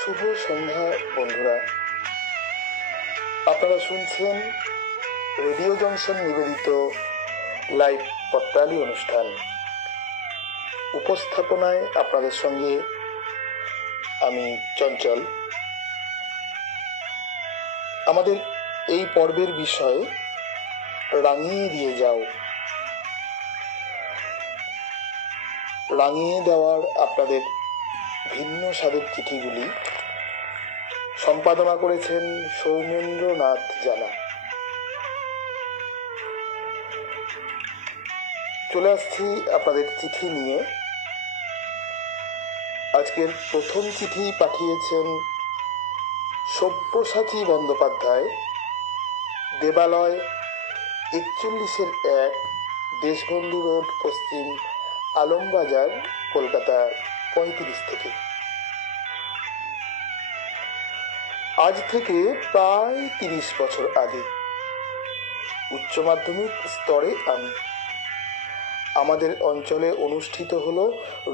শুভ সন্ধ্যা বন্ধুরা, আপনারা শুনছেন রেডিও জংশন নিবেদিত লাইভ পত্রালি অনুষ্ঠান। উপস্থাপনায় আপনাদের সঙ্গে আমি চঞ্চল। আমাদের এই পর্বের বিষয় রাঙিয়ে দিয়ে যাও। রাঙিয়ে দেওয়ার আপনাদের ভিন্ন স্বাদের চিঠিগুলি সম্পাদনা করেছেন সৌমেন্দ্রনাথ জানা। চলে আসছি আপনাদের চিঠি নিয়ে। আজকের প্রথম চিঠি পাঠিয়েছেন সব্যসাচী বন্দ্যোপাধ্যায়, দেবালয় 41-1, দেশবন্ধু রোড, পশ্চিম আলমবাজার, কলকাতা 35 থেকে। আজ থেকে প্রায় 30 বছর আগে উচ্চ মাধ্যমিক স্তরে আমাদের অঞ্চলে অনুষ্ঠিত হলো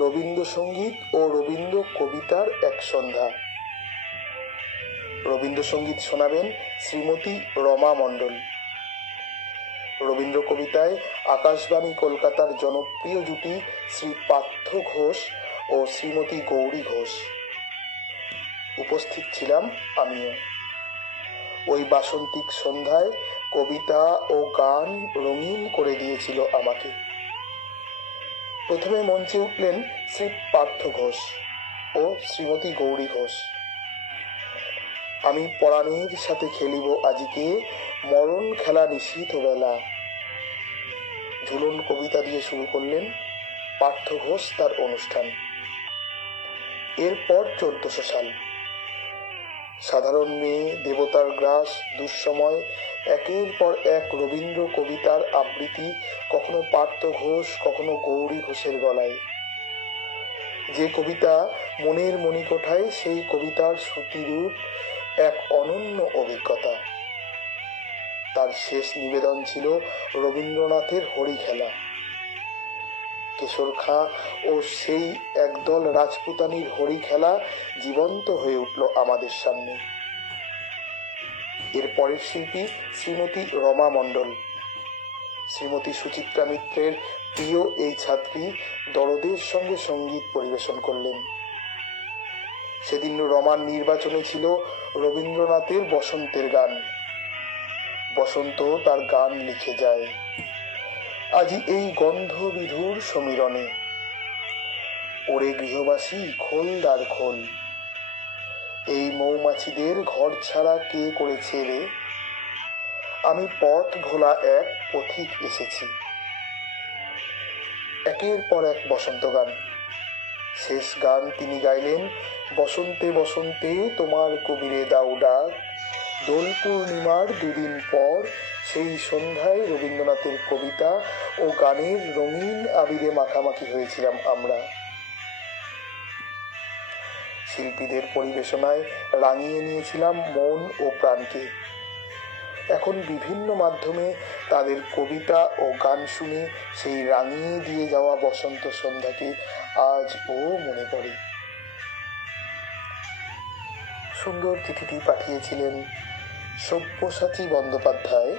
রবীন্দ্রসঙ্গীত ও রবীন্দ্র কবিতার এক সন্ধ্যা। রবীন্দ্রসঙ্গীত শোনাবেন শ্রীমতী রমা মণ্ডল। রবীন্দ্র কবিতায় আকাশবাণী কলকাতার জনপ্রিয় জুটি শ্রী পার্থ ঘোষ ও শ্রীমতী গৌরী ঘোষ। উপস্থিত ছিলাম আমিও। ওই বাসন্তিক সন্ধ্যায় কবিতা ও গান রঙিন করে দিয়েছিল আমাকে। প্রথমে মঞ্চে উঠলেন শ্রী পার্থ ঘোষ ও শ্রীমতী গৌরী ঘোষ। আমি পরাণের সাথে খেলিব আজিকে, মরণ খেলা নিশীথ বেলা, ঝুলন কবিতা দিয়ে শুরু করলেন পার্থ ঘোষ তার অনুষ্ঠান। এরপর 1400 সাল। সাধারণ মেয়ে, দেবতার গ্রাস, দুঃসময়, একের পর এক রবীন্দ্র কবিতার আবৃত্তি, কখনো পার্থ ঘোষ, কখনো গৌরী ঘোষের গলায়। যে কবিতা মনের মণিকোঠায়, সেই কবিতার শ্রুতিরূপ এক অনন্য অভিজ্ঞতা। তার শেষ নিবেদন ছিল রবীন্দ্রনাথের হরিখেলা। কেশর খাঁ ও সেই একদল রাজপুতানির হরিখেলা জীবন্ত হয়ে উঠল আমাদের সামনে। এর পরের শিল্পী শ্রীমতী রমা মণ্ডল। শ্রীমতী সুচিত্রা মিত্রের প্রিয় এই ছাত্রী দরদের সঙ্গে সঙ্গীত পরিবেশন করলেন। সেদিন রমার নির্বাচনে ছিল রবীন্দ্রনাথের বসন্তের গান। বসন্ত তার গান লিখে যায়, আজি এই গন্ধ বিধুর সমীরণে, ওরে গৃহবাসী খোল দ্বার খোল, এই মৌমাছিদের ঘর ছাড়া কে করেছে রে, আমি পথ ভোলা এক পথিক এসেছি। একের পর এক বসন্ত গান। শেষ গান তিনি গাইলেন, বসন্তে বসন্তে তোমার কবিরে দাও ডাক, দোল পূর্ণিমার দুদিন পর সেই সন্ধ্যায় রবীন্দ্রনাথের কবিতা ও গানের রঙিন আবিরে মাখামাখি হয়েছিলাম আমরা। শিল্পীদের পরিবেশনায় রাঙিয়ে নিয়েছিলাম মন ও প্রাণকে। এখন বিভিন্ন মাধ্যমে তাদের কবিতা ও গান শুনে সেই রাঙিয়ে দিয়ে যাওয়া বসন্ত সন্ধ্যাকে আজও মনে পড়ে। সুন্দর চিঠিটি পাঠিয়েছিলেন সব্যসাচী বন্দ্যোপাধ্যায়,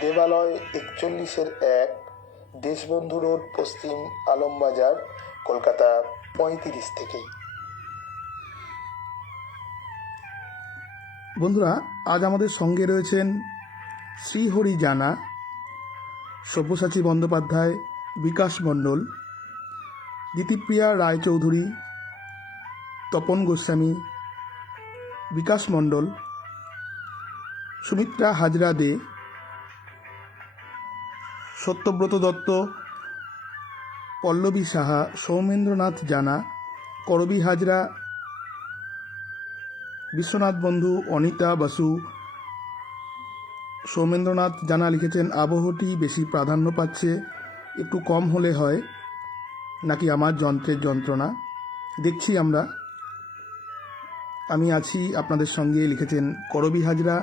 দেবালয় 41-1, দেশবন্ধু রোড, পশ্চিম আলমবাজার, কলকাতা 35 থেকে। বন্ধুরা, আজ আমাদের সঙ্গে রয়েছেন শ্রীহরি জানা, সব্যসাচী বন্দ্যোপাধ্যায়, বিকাশ মণ্ডল, গীতিপ্রিয়া রায়চৌধুরী, তপন গোস্বামী, বিকাশ মণ্ডল, সুমিত্রা হাজরা দে, সত্যব্রত দত্ত, পল্লবী সাহা, সৌমেন্দ্রনাথ জানা, করবী হাজরা, বিশ্বনাথ বন্ধু, অনিতা বসু। সৌমেন্দ্রনাথ জানা লিখেছেন, আবহটি বেশি প্রাধান্য পাচ্ছে, একটু কম হলে হয় নাকি আমার যন্ত্রের যন্ত্রণা, দেখছি আমরা, আমি আছি আপনাদের সঙ্গে লিখেছেন করবী হাজরা।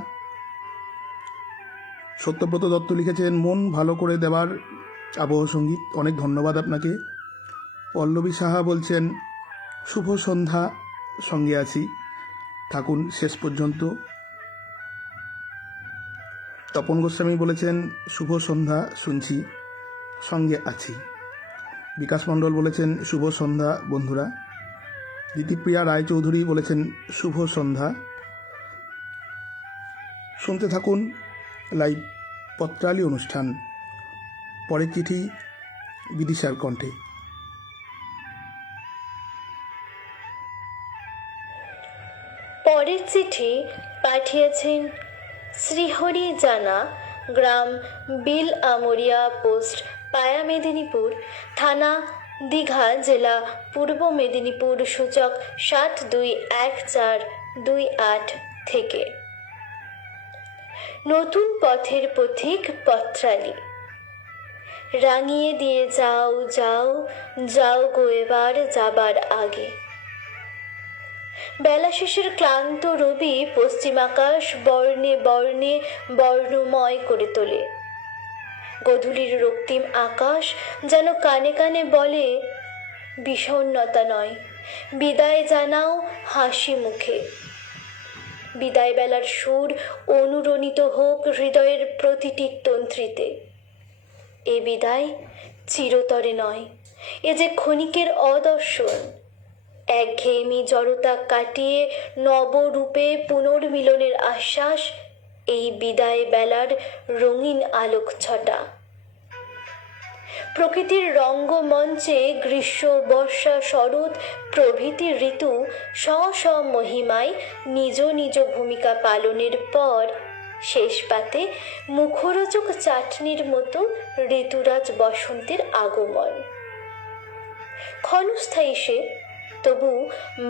সত্যব্রত দত্ত লিখেছেন, মন ভালো করে দেওয়ার আবহ সঙ্গীত, অনেক ধন্যবাদ আপনাকে। পল্লবী সাহা বলছেন, শুভ সন্ধ্যা, সঙ্গে আছি, থাকুন শেষ পর্যন্ত। তপন গোস্বামী বলেছেন, শুভ সন্ধ্যা, শুনছি, সঙ্গে আছি। বিকাশ মণ্ডল বলেছেন, শুভ সন্ধ্যা বন্ধুরা। গীতিপ্রিয়া রায়চৌধুরী বলেছেন, শুভ সন্ধ্যা। শুনতে থাকুন লাইভ পত্রালি অনুষ্ঠান। পরের চিঠি বিদিশার কণ্ঠে। পরের চিঠি পাঠিয়েছেন শ্রীহরি জানা, গ্রাম বিল আমরিয়া, পোস্ট পায়া মেদিনীপুর, থানা দীঘা, জেলা পূর্ব মেদিনীপুর, সূচক 721428 থেকে। নতুন পথের পথিক পত্রালি, রাঙিয়ে দিয়ে যাও যাও যাও গো এবার যাবার আগে। বেলা শেষের ক্লান্ত রবি পশ্চিম আকাশ বর্ণে বর্ণে বর্ণময় করে তোলে। গধূলির রক্তিম আকাশ যেন কানে কানে বলে, বিষণ্ণতা নয়, বিদায় জানাও হাসি মুখে। বিদায় বেলার সুর অনুরণিত হোক হৃদয়ের প্রতিটি তন্ত্রীতে। এ বিদায় চিরতরে নয়, এ যে ক্ষণিকের অদর্শন। একঘেয়েমি জড়তা কাটিয়ে নবরূপে পুনর্মিলনের আশ্বাস এই বিদায় বেলার রঙিন আলোক ছটা। প্রকৃতির রঙ্গমঞ্চে গ্রীষ্ম, বর্ষা, শরৎ প্রভৃতি ঋতু স্ব স্ব মহিমায় নিজ নিজ ভূমিকা পালনের পর শেষ পাতে মুখরোচক চাটনির মতো ঋতুরাজ বসন্তের আগমন। ক্ষণস্থায়ী সে, তবু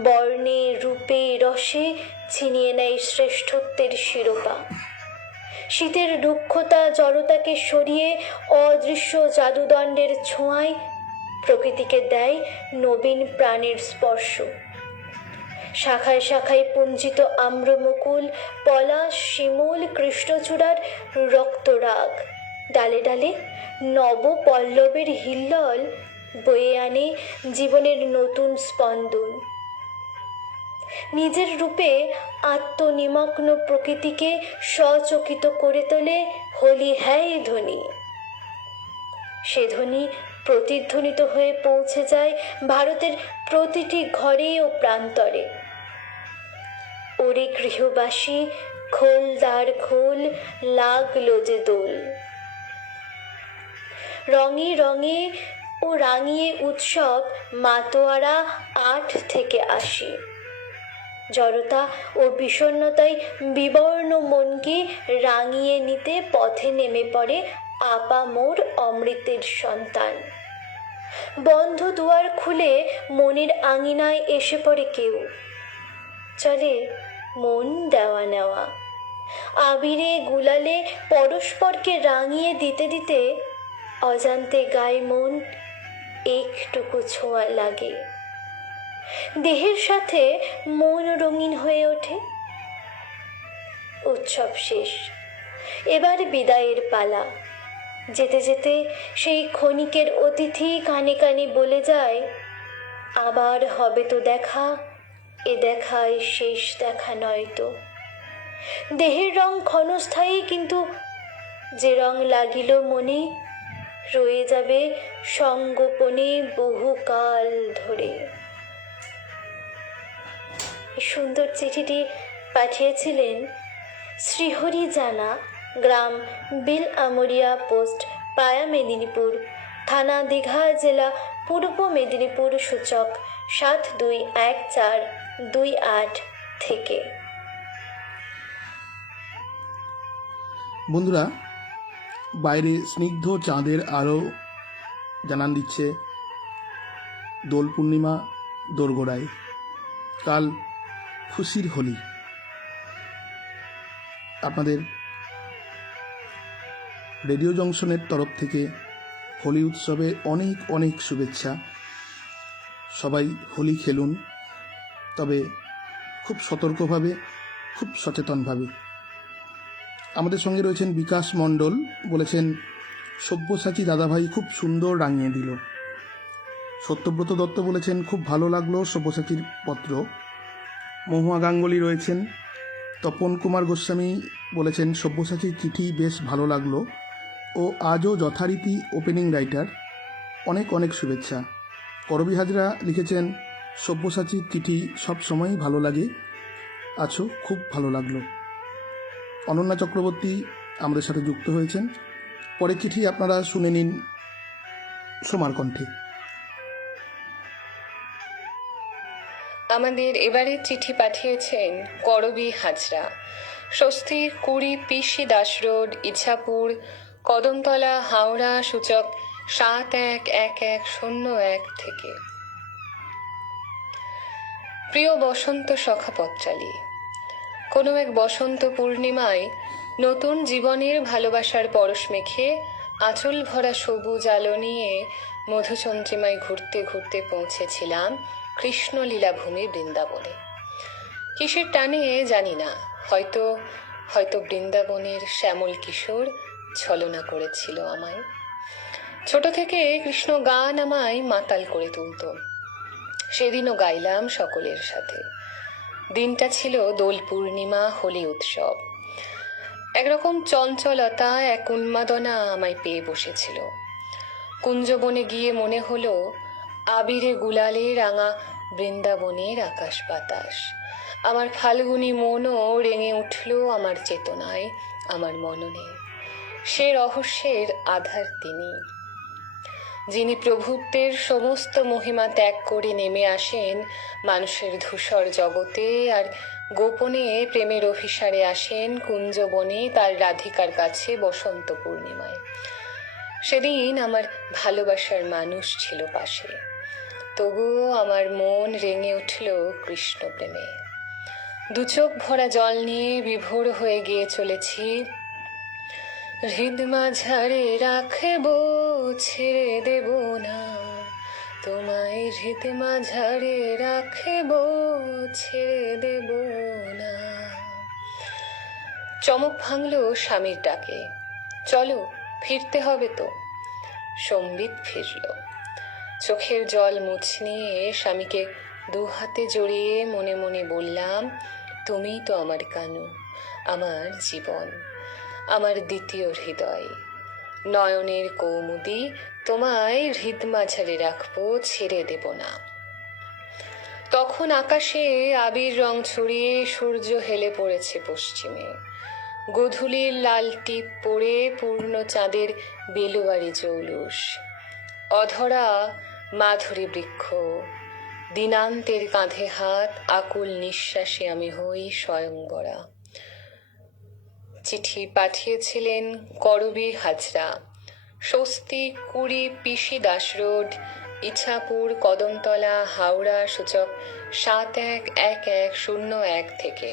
বর্ণে রূপে রসে ছিনিয়ে নেয় শ্রেষ্ঠত্বের শিরোপা। শীতের রুক্ষতা জড়তাকে সরিয়ে অদৃশ্য জাদুদণ্ডের ছোঁয়ায় প্রকৃতিকে দেয় নবীন প্রাণের স্পর্শ। শাখায় শাখায় পুঞ্জিত আম্রমুকুল, পলাশ, শিমুল, কৃষ্ণচূড়ার রক্তরাগ, ডালে ডালে নব পল্লবের হিল্লোল বয়ে আনে জীবনের নতুন স্পন্দন। নিজের রূপে আত্মনিমগ্ন প্রকৃতিকে সচকিত করে তোলে হোলি হ্যায় ধ্বনি। সে ধ্বনি প্রতিধ্বনিত হয়ে পৌঁছে যায় ভারতের প্রতিটি ঘরে ও প্রান্তরে। ওরে গৃহবাসী, খোল দ্বার খোল, লাগলো যে দোল। রঙে রঙে ও রাঙিয়ে উৎসব মাতোয়ারা ৮ থেকে ৮০। জড়তা ও বিষণ্ণতায় বিবর্ণ মনকে রাঙিয়ে নিতে পথে নেমে পড়ে আপামোর অমৃতের সন্তান। বন্ধ দুয়ার খুলে মনের আঙিনায় এসে পড়ে কেউ। চলে মন দেওয়া নেওয়া। আবিরে গুলালে পরস্পরকে রাঙিয়ে দিতে দিতে অজান্তে গায়ে মন একটুকু ছোঁয়া লাগে। দেহের সাথে মন রঙিন হয়ে ওঠে। উৎসব শেষ, এবার বিদায়ের পালা। যেতে যেতে সেই ক্ষণিকের অতিথি কানে কানে বলে যায়, আবার হবে তো দেখা, এ দেখায় শেষ দেখা নয় তো। দেহের রং ক্ষণস্থায়ী, কিন্তু যে রং লাগিল মনে রয়ে যাবে সঙ্গোপনে বহুকাল ধরে। সুন্দর চিঠিটি পাঠিয়েছিলেন শ্রীহরি জানা, গ্রাম বিল আমরিয়া, পোস্ট পায়া মেদিনীপুর, থানা দীঘা, জেলা পূর্ব মেদিনীপুর, সূচক 721428 থেকে। বন্ধুরা, বাইরে স্নিগ্ধ চাঁদের আলো জানান দিচ্ছে দোল পূর্ণিমা দোরগোড়ায়। কাল খুশির হোলি। আপনাদের রেডিও জংশনের তরফ থেকে হোলি উৎসবে অনেক অনেক শুভেচ্ছা। সবাই হোলি খেলুন, তবে খুব সতর্কভাবে, খুব সচেতনভাবে। আমাদের সঙ্গে রয়েছেন বিকাশ মণ্ডল, বলেছেন সব্যসাচী দাদাভাই খুব সুন্দর রাঙিয়ে দিল। সত্যব্রত দত্ত বলেছেন খুব ভালো লাগলো সব্যসাচীর পত্র। মহুয়া গাঙ্গুলি রয়েছেন। তপন কুমার গোস্বামী বলেছেন সব্যসাচীর চিঠি বেশ ভালো লাগলো ও আজও যথারীতি ওপেনিং রাইটার, অনেক অনেক শুভেচ্ছা। করবী হাজরা লিখেছেন সব্যসাচীর চিঠি সব সময়ই ভালো লাগে, আছো খুব ভালো লাগলো। অনন্যা চক্রবর্তী আমাদের সাথে যুক্ত হয়েছেন। পরের চিঠি আপনারা শুনে নিন সোমার কণ্ঠে। আমাদের এবারের চিঠি পাঠিয়েছেন করবী হাজরা, স্বস্তির 20 পিসি দাস রোড, ইছাপুর, কদমতলা, হাওড়া, সূচক 711101 থেকে। প্রিয় বসন্ত সখা পত্রালী, কোনো এক বসন্ত পূর্ণিমায় নতুন জীবনের ভালোবাসার পরশ মেখে আঁচল ভরা সবুজ আলো নিয়ে মধুচন্দ্রিমায় ঘুরতে ঘুরতে পৌঁছেছিলাম কৃষ্ণলীলাভূমি বৃন্দাবনে। কিসের টানে জানি না, হয়তো হয়তো বৃন্দাবনের শ্যামল কিশোর ছলনা করেছিল আমায়। ছোট থেকে কৃষ্ণ গান আমায় মাতাল করে তুলত। সেদিনও গাইলাম সকলের সাথে। দিনটা ছিল দোল পূর্ণিমা, হোলি উৎসব। একরকম চঞ্চলতা, এক উন্মাদনা আমায় পেয়ে বসেছিল। কুঞ্জবনে গিয়ে মনে হলো আবিরে গুলালে রাঙা বৃন্দাবনের আকাশ বাতাস। আমার ফাল্গুনী মনও রেঙে উঠল আমার চেতনায়, আমার মননে। সে রহস্যের আধার তিনি, যিনি প্রভুত্বের সমস্ত মহিমা ত্যাগ করে নেমে আসেন মানুষের ধূসর জগতে, আর গোপনে প্রেমের অভিসারে আসেন কুঞ্জবনে তার রাধিকার কাছে বসন্ত পূর্ণিমায়। সেদিন আমার ভালোবাসার মানুষ ছিল পাশে, তবুও আমার মন রেঙে উঠল কৃষ্ণ প্রেমে। দুচোখ ভরা জল নিয়ে বিভোর হয়ে গিয়ে চলেছি, হৃদ মাঝারে রাখব ছেড়ে দেব না তোমায়, হৃদ মাঝারে রাখব ছেড়ে দেব না। চমক ভাঙল স্বামীর ডাকে, চলো ফিরতে হবে তো। সম্বিত ফিরল। চোখের জল মুছে নিয়ে স্বামীকে 2 হাতে জড়িয়ে মনে মনে বললাম, তুমিই তো আমার কানু, আমার জীবন, আমার দ্বিতীয় হৃদয়। নয়নের কৌমুদি তোমায় হৃদমাঝারে রাখবো, ছেড়ে দেব না। তখন আকাশে আবির রং ছড়িয়ে সূর্য হেলে পড়েছে পশ্চিমে। গোধূলির লাল টিপ পড়ে পূর্ণ চাঁদের বেলুয়ারি জৌলুস। অধরা মাধুরী বৃক্ষ, দিনান্তের কাঁধে হাত, আকুল নিঃশ্বাসে আমি হই স্বয়ংবরা। চিঠি পাঠিয়েছিলেন করবীর হাজরা, স্বস্তি 20 পিসি দাস রোড, ইছাপুর, কদমতলা, হাওড়া, সূচক 711101 থেকে।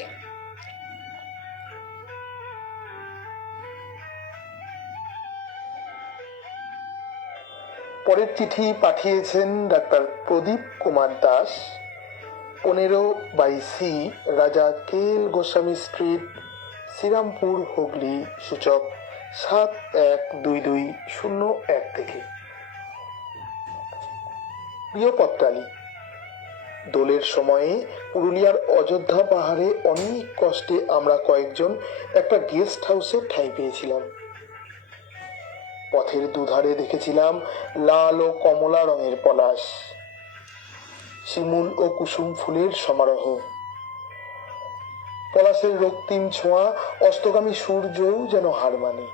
পরের চিঠি পাঠিয়েছেন ডাক্তার প্রদীপ কুমার দাস, 15/সি, রাজা কেএল গোস্বামী স্ট্রিট, শ্রীরামপুর, হুগলি, সূচক 712201 থেকে। প্রিয় পত্রালী, দোলের সময়ে পুরুলিয়ার অযোধ্যা পাহাড়ে অনেক কষ্টে আমরা কয়েকজন একটা গেস্ট হাউসে ঠাঁই পেয়েছিলাম। পথের দুধারে দেখেছিলাম লাল ও কমলা রঙের পলাশ, শিমুল ও কুসুম ফুলের সমারোহ। পলাশের রক্তিম ছোঁয়া অস্তগামী সূর্যও যেন হার মানে।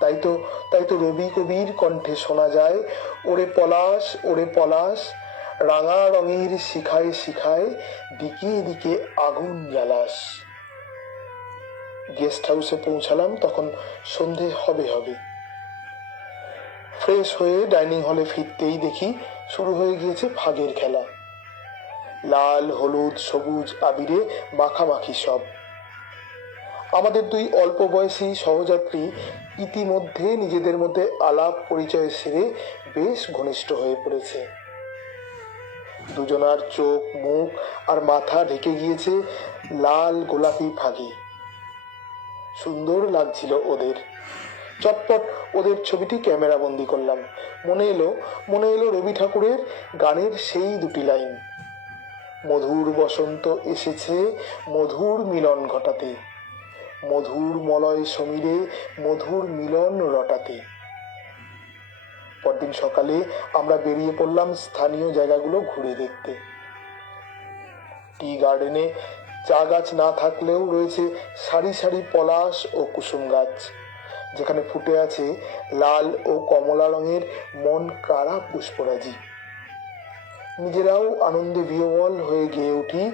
তাই তো রবি কবির কণ্ঠে শোনা যায়, ওরে পলাশ, ওরে পলাশ, রাঙা রঙের শিখায় শিখায় দিকে দিকে আগুন জ্বালাস। গেস্ট হাউসে পৌঁছালাম তখন সন্ধে হবে। ফ্রেশ হয়ে ডাইনিং হলে ফিরতেই দেখি শুরু হয়ে গিয়েছে ফাগের খেলা। লাল, হলুদ, সবুজ আবিরে মাখামাখি সব। আমাদের 2 অল্প বয়সী সহযাত্রী ইতিমধ্যে নিজেদের মধ্যে আলাপ পরিচয় সেরে বেশ ঘনিষ্ঠ হয়ে পড়েছে। দুজনার চোখ, মুখ আর মাথা ঢেকে গিয়েছে লাল গোলাপি ফাগে। সুন্দর লাগছিল ওদের। চটপট ওদের ছবিটি ক্যামেরা বন্দি করলাম। মনে এলো রবি ঠাকুরের গানের সেই 2টি লাইন, মধুর বসন্ত এসেছে মধুর মিলন ঘটাতে, মধুর মলয় সমীরে মধুর মিলন রটাতে। পরদিন সকালে আমরা বেরিয়ে পড়লাম স্থানীয় জায়গাগুলো ঘুরে দেখতে। টি গার্ডেনে চা গাছ না থাকলেও রয়েছে সারি সারি পলাশ ও কুসুম গাছ, যেখানে ফুটে আছে লাল ও কমলা রঙের মন কাড়া পুষ্পরাজি। নিজেরাও আনন্দে বিহ্বল হয়ে গেয়ে উঠি,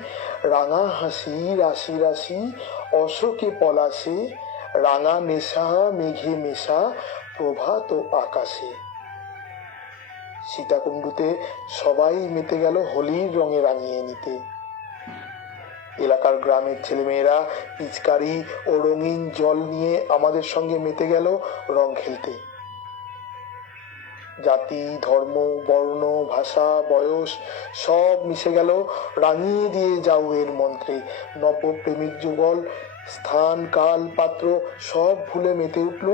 রাঙা হাসি রাশি রাশি অশোকে পলাশে, রাঙা নেশা মেঘে মেশা প্রভাত আকাশে। সীতাকুণ্ডুতে সবাই মেতে গেল হোলির রঙে রাঙিয়ে নিতে। এলাকার গ্রামের ছেলেমেয়েরা পিচকারি ও রঙিন জল নিয়ে আমাদের সঙ্গে মেতে গেল রং খেলতে। জাতি, ধর্ম, বর্ণ, ভাষা, বয়স সব মিশে গেল রাঙিয়ে দিয়ে যাও এর মন্ত্রে। নবপ্রেমিক যুগল স্থান, কাল, পাত্র সব ভুলে মেতে উঠল,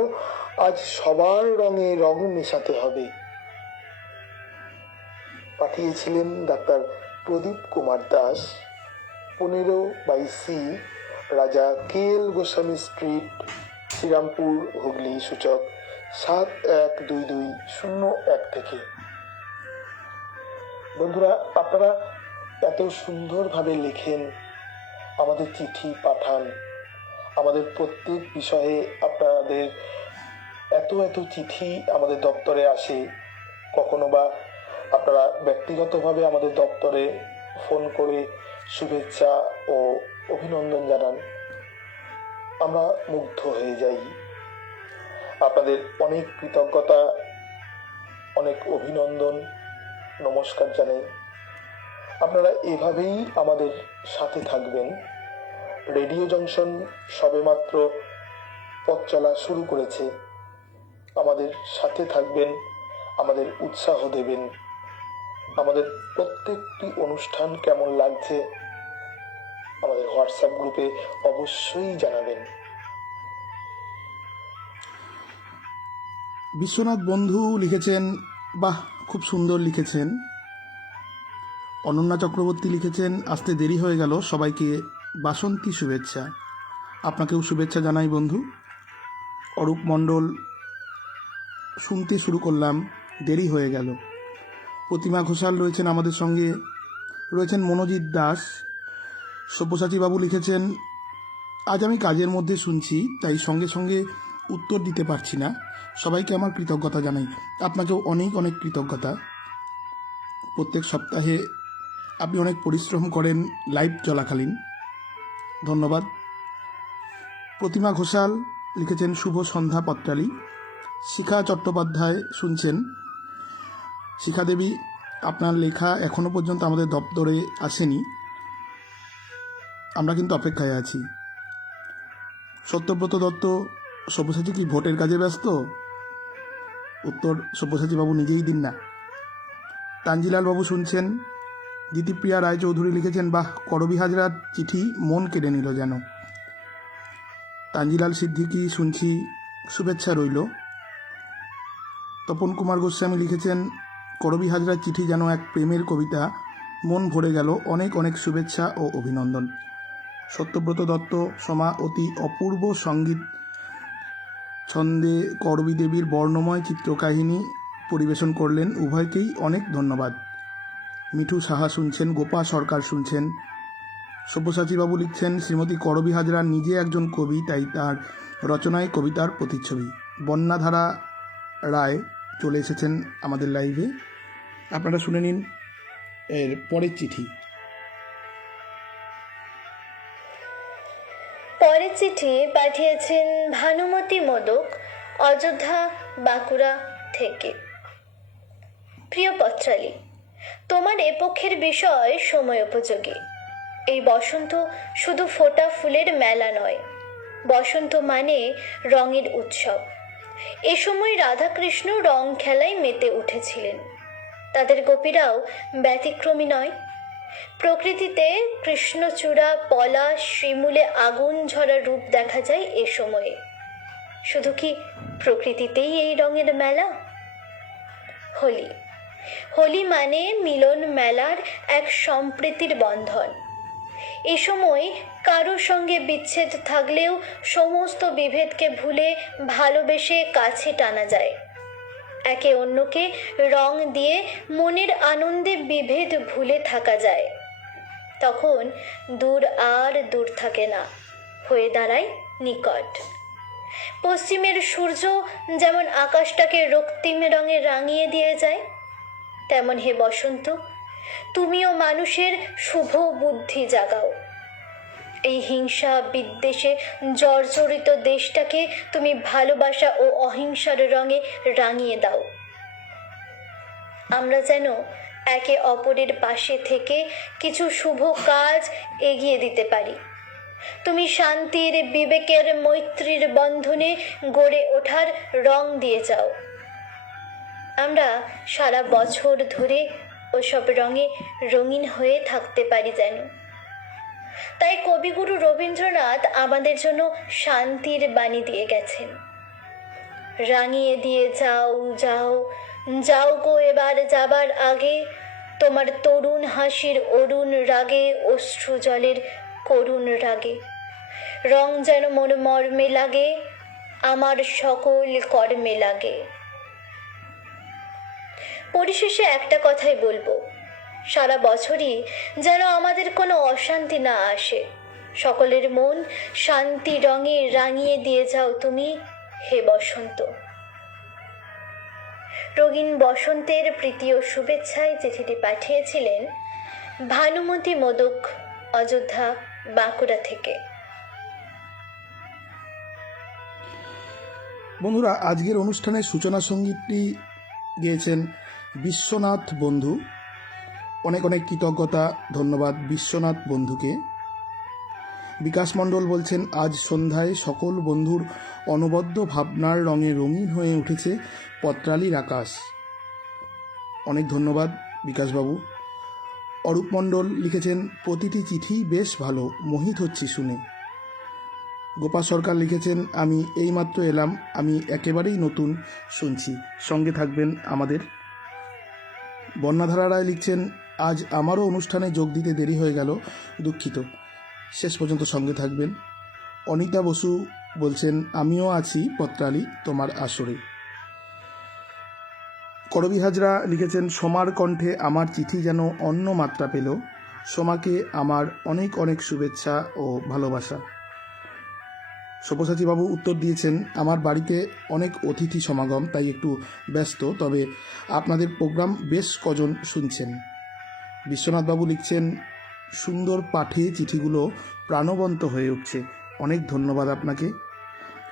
আজ সবার রঙে রং মেশাতে হবে। পাঠিয়েছিলেন ডাক্তার প্রদীপ কুমার দাস, 15/সি, রাজা কেএল গোস্বামী স্ট্রিট, শ্রীরামপুর, হুগলি, সূচক 712201 থেকে। বন্ধুরা, আপনারা এত সুন্দরভাবে লেখেন, আমাদের চিঠি পাঠান, আমাদের প্রত্যেক বিষয়ে আপনাদের এত চিঠি আমাদের দপ্তরে আসে। কখনো বা আপনারা ব্যক্তিগতভাবে আমাদের দপ্তরে ফোন করে শুভেচ্ছা ও অভিনন্দন জানান। আমরা মুগ্ধ হয়ে যাই। আপনাদের অনেক কৃতজ্ঞতা, অনেক অভিনন্দন, নমস্কার জানাই। আপনারা এভাবেই আমাদের সাথে থাকবেন। রেডিও জংশন সবেমাত্র পথ চলা শুরু করেছে। আমাদের সাথে থাকবেন, আমাদের উৎসাহ দেবেন। আমাদের প্রত্যেকটি অনুষ্ঠান কেমন লাগছে আমাদের হোয়াটসঅ্যাপ গ্রুপে অবশ্যই জানাবেন। বিশ্বনাথ বন্ধু লিখেছেন, বাহ, খুব সুন্দর লিখেছেন। অনন্যা চক্রবর্তী লিখেছেন, আসতে দেরি হয়ে গেল, সবাইকে বাসন্তী শুভেচ্ছা। আপনাকেও শুভেচ্ছা জানাই বন্ধু। অরূপ মণ্ডল, শুনতে শুরু করলাম, দেরি হয়ে গেল। প্রতিমা ঘোষাল রয়েছেন আমাদের সঙ্গে, রয়েছেন মনোজিৎ দাস। সব্যসাচী বাবু লিখেছেন, আজ আমি কাজের মধ্যে শুনছি, তাই সঙ্গে সঙ্গে উত্তর দিতে পারছি না। সবাইকে আমার কৃতজ্ঞতা জানাই। আপনাকেও অনেক অনেক কৃতজ্ঞতা। প্রত্যেক সপ্তাহে আপনি অনেক পরিশ্রম করেন লাইভ চলাকালীন। ধন্যবাদ। প্রতিমা ঘোষাল লিখেছেন, শুভ সন্ধ্যা পত্রালি। শিখা চট্টোপাধ্যায় শুনছেন, শিখা দেবী, আপনার লেখা এখনও পর্যন্ত আমাদের দপ্তরে আসেনি, আমরা কিন্তু অপেক্ষায় আছি। সত্যব্রত দত্ত, সব্যসাচী কি ভোটের কাজে ব্যস্ত? উত্তর সব্যসাচী বাবু নিজেই দিন না। তানজিলাল বাবু শুনছেন। দিতিপ্রিয়া রায়চৌধুরী লিখেছেন, বাহ, করবি হাজরার চিঠি মন কেড়ে নিল যেন। তানজিলাল সিদ্দিকী শুনছি, শুভেচ্ছা রইল। তপন কুমার গোস্বামী লিখেছেন, করবি হাজরার চিঠি যেন এক প্রেমের কবিতা, মন ভরে গেল, অনেক অনেক শুভেচ্ছা ও অভিনন্দন। সত্যব্রত দত্ত, সমা অতি অপূর্ব সঙ্গীত ছন্দে করবী দেবীর বর্ণময় চিত্রকাহিনী পরিবেশন করলেন, উভয়কেই অনেক ধন্যবাদ। মিঠু সাহা শুনছেন, গোপা সরকার শুনছেন। সব্যসাচীবাবু লিখছেন, শ্রীমতী করবী হাজরা নিজে একজন কবি, তাই তার রচনায় কবিতার প্রতিচ্ছবি। বন্যাধারা রায় চলে এসেছেন আমাদের লাইভে। আপনারা শুনে নিন এর পরের চিঠি। পরের চিঠি পাঠিয়েছেন ভানুমতি মোদক, অযোধ্যা, বাঁকুড়া থেকে। প্রিয় পত্রালী, তোমার এ পক্ষের বিষয় সময় উপযোগী। এই বসন্ত শুধু ফোটা ফুলের মেলা নয়, বসন্ত মানে রঙের উৎসব। এ সময় রাধাকৃষ্ণ রং খেলায় মেতে উঠেছিলেন, তাদের গোপীরাও ব্যতিক্রমী নয়। প্রকৃতিতে কৃষ্ণচূড়া, পলাশ, শিমুলে আগুন ঝরা রূপ দেখা যায় এ সময়ে। শুধু কি প্রকৃতিতেই এই রঙের মেলা? হোলি, হোলি মানে মিলন মেলার এক সম্প্রীতির বন্ধন। এ সময় কারোর সঙ্গে বিচ্ছেদ থাকলেও সমস্ত বিভেদকে ভুলে ভালোবেসে কাছে টানা যায়। একে অন্যকে রং দিয়ে মনের আনন্দে বিভেদ ভুলে থাকা যায়। তখন দূর আর দূর থাকে না, হয়ে দাঁড়ায় নিকট। পশ্চিমের সূর্য যেমন আকাশটাকে রক্তিম রঙে রাঙিয়ে দিয়ে যায়, তেমন হে বসন্ত, তুমিও মানুষের শুভ বুদ্ধি জাগাও। এই হিংসা বিদ্বেষে জর্জরিত দেশটাকে তুমি ভালোবাসা ও অহিংসার রঙে রাঙিয়ে দাও। আমরা যেন একে অপরের পাশে থেকে কিছু শুভ কাজ এগিয়ে দিতে পারি। তুমি শান্তির, বিবেকের, মৈত্রীর বন্ধনে গড়ে ওঠার রং দিয়ে যাও। আমরা সারা বছর ধরে ওসব রঙে রঙিন হয়ে থাকতে পারি যেন। তাই কবিগুরু রবীন্দ্রনাথ আমাদের জন্য শান্তির বাণী দিয়ে গেছেন। রাঙিয়ে দিয়ে যাও, যাও, যাও গো এবার যাবার আগে, তোমার তরুণ হাসির অরুণ রাগে, অশ্রু জলের করুণ রাগে। রং যেন মন মর্মে লাগে, আমার সকল কর্মে লাগে। পরিশেষে একটা কথাই বলবো, সারা বছরই যেন আমাদের কোনো অশান্তি না আসে। সকলের মন শান্তি রঙে রাঙিয়ে দিয়ে যাও তুমি, হে বসন্ত। রঙিন বসন্তের প্রীতি ও শুভেচ্ছায় চিঠিটি পাঠিয়েছিলেন ভানুমতি মোদক, অযোধ্যা, বাঁকুড়া থেকে। বন্ধুরা, আজকের অনুষ্ঠানের সূচনা সঙ্গীতটি গেয়েছেন বিশ্বনাথ বন্ধু। অনেক অনেক কৃতজ্ঞতা, ধন্যবাদ বিশ্বনাথ বন্ধুকে। বিকাশ মণ্ডল বলছেন, আজ সন্ধ্যায় সকল বন্ধুর অনবদ্য ভাবনার রঙে রঙিন হয়ে উঠেছে পত্রালীর আকাশ। অনেক ধন্যবাদ বিকাশবাবু। অরূপ মণ্ডল লিখেছেন, প্রতিটি চিঠি বেশ ভালো, মোহিত হচ্ছি শুনে। গোপা সরকার লিখেছেন, আমি এইমাত্র এলাম, আমি একেবারেই নতুন, শুনছি, সঙ্গে থাকবেন আমাদের। বন্যাধারা রায় লিখছেন, আজ আমারও অনুষ্ঠানে যোগ দিতে দেরি হয়ে গেল, দুঃখিত। শেষ পর্যন্ত সঙ্গে থাকবেন। অনিতা বসু বলছেন, আমিও আছি পত্রালি তোমার আসরে। করবী হাজরা লিখেছেন, সোমার কণ্ঠে আমার চিঠি যেন অন্য মাত্রা পেল। সোমাকে আমার অনেক অনেক শুভেচ্ছা ও ভালোবাসা। সব্যসাচী বাবু উত্তর দিয়েছেন, আমার বাড়িতে অনেক অতিথি সমাগম, তাই একটু ব্যস্ত, তবে আপনাদের প্রোগ্রাম বেশ কজন শুনছেন। বিশ্বনাথ বাবু লিখছেন, সুন্দর পাঠে চিঠিগুলো প্রাণবন্ত হয়ে উঠছে। অনেক ধন্যবাদ আপনাকে।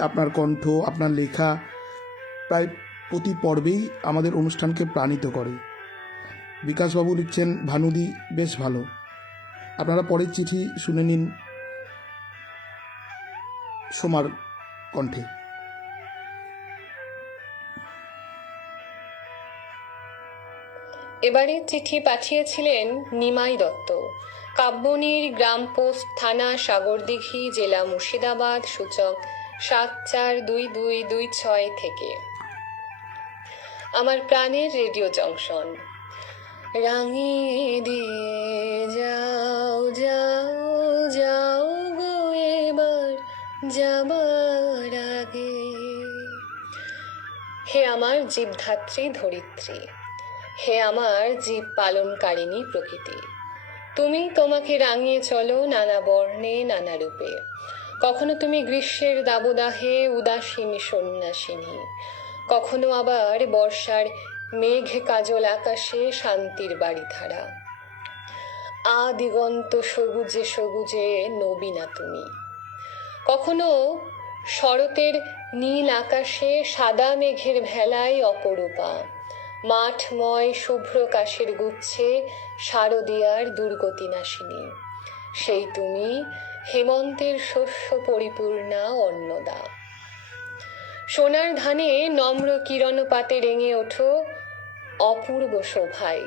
আপনার কণ্ঠ, আপনার লেখা প্রায় প্রতি পর্বেই আমাদের অনুষ্ঠানকে প্রাণিত করে। বিকাশবাবু লিখছেন, ভানুদি বেশ ভালো। আপনারা পরের চিঠি শুনে নিন সোমার কণ্ঠে। এবারের চিঠি পাঠিয়েছিলেন নিমাই দত্ত, কাব্যনীর, গ্রাম পোস্ট থানা, সাগরদিঘি, জেলা মুর্শিদাবাদ, সূচক 742226 থেকে। আমার প্রাণের রেডিও জংশন, রাঙিয়ে দিয়ে যাও যাও যাও গো এবার যাবার আগে। হে আমার জীবধাত্রী ধরিত্রী, হে আমার জীব পালনকারিণী প্রকৃতি, তুমি তোমাকে রাঙিয়ে চলো নানা বর্ণে নানা রূপে। কখনো তুমি গ্রীষ্মের দাবদাহে উদাসীনী সন্ন্যাসিনী, কখনো আবার বর্ষার মেঘ কাজল আকাশে শান্তির বাড়িধারা। দিগন্ত সবুজে সবুজে নবীনা তুমি। কখনো শরতের নীল আকাশে সাদা মেঘের ভেলায় অপরূপা, মাঠময় শুভ্র কাশের গুচ্ছে শারদিয়ার দুর্গতি নাশিনী। সেই তুমি হেমন্তের শস্য পরিপূর্ণা অন্নদা। সোনার ধানে নম্র কিরণপাতে রেঙে ওঠো অপূর্ব শোভায়।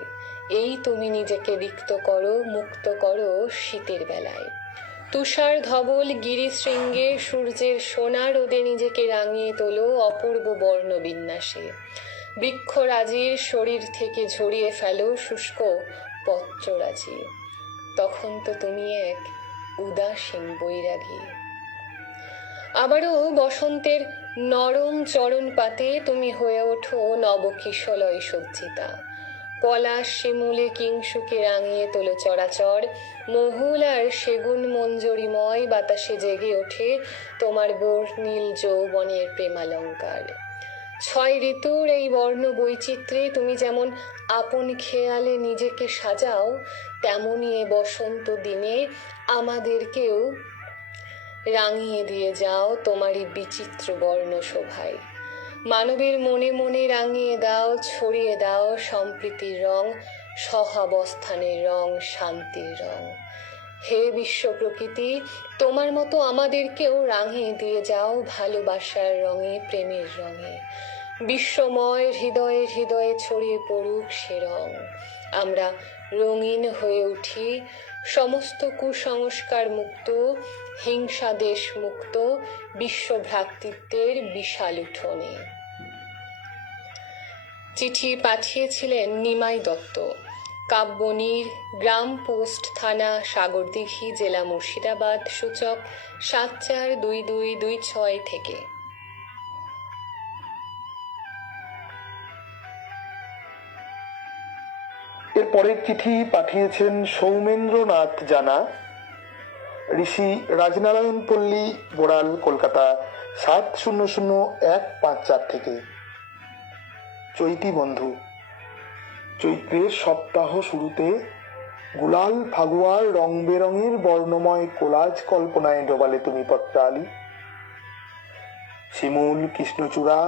এই তুমি নিজেকে রিক্ত করো, মুক্ত করো শীতের বেলায়। তুষার ধবল গিরিশৃঙ্গে সূর্যের সোনা রোদে নিজেকে রাঙিয়ে তোলো অপূর্ব বর্ণবিন্যাসে। বৃক্ষরাজির শরীর থেকে ঝরিয়ে ফেলো শুষ্ক পত্ররাজি। তখন তো তুমি এক উদাসীন বৈরাগী। আবারও বসন্তের নরম চরণ পাতে তুমি হয়ে ওঠো নবকিশলয় সজ্জিতা। পলাশ শিমুলে কিংসুকে রাঙিয়ে তোলো চরাচর। মহুল আর সেগুন মঞ্জরিময় বাতাসে জেগে ওঠে তোমার বর্ণিল যৌবনের প্রেমালঙ্কার। 6 ঋতুর এই বর্ণ বৈচিত্র্যে তুমি যেমন আপন খেয়ালে নিজেকে সাজাও, তেমনি এ বসন্ত দিনে আমাদেরকেও রাঙিয়ে দিয়ে যাও তোমারই বিচিত্র বর্ণ শোভায়। মানবের মনে মনে রাঙিয়ে দাও, ছড়িয়ে দাও সম্প্রীতির রং, সহাবস্থানের রং, শান্তির রং। হে বিশ্ব প্রকৃতি, তোমার মতো আমাদেরকেও রাঙিয়ে দিয়ে যাও ভালোবাসার রঙে, প্রেমের রঙে। বিশ্বময় হৃদয়ে হৃদয়ে ছড়িয়ে পড়ুক সে রং। আমরা রঙিন হয়ে উঠি, সমস্ত কুসংস্কার মুক্ত, হিংসা দেশ মুক্ত, বিশ্ব ভ্রাতৃত্বের বিশাল উঠোনে। চিঠি পাঠিয়েছিলেন নিমাই দত্ত, কাব্যনীর, গ্রাম পোস্ট থানা, সাগরদিঘি, জেলা মুর্শিদাবাদ, সূচক 742226 থেকে। এর পরের চিঠি পাঠিয়েছেন সৌমেন্দ্রনাথ জানা, ঋষি রাজনারায়ণ পল্লী, বোড়াল, কলকাতা 700154 থেকে। চৈতি বন্ধু, চৈত্রের সপ্তাহ শুরুতে গুলাল ফাগুয়ার রং বেরঙের বর্ণময় কোলাজ কল্পনায় ডোবালে তুমি পত্রালি। শিমুল, কৃষ্ণচূড়া,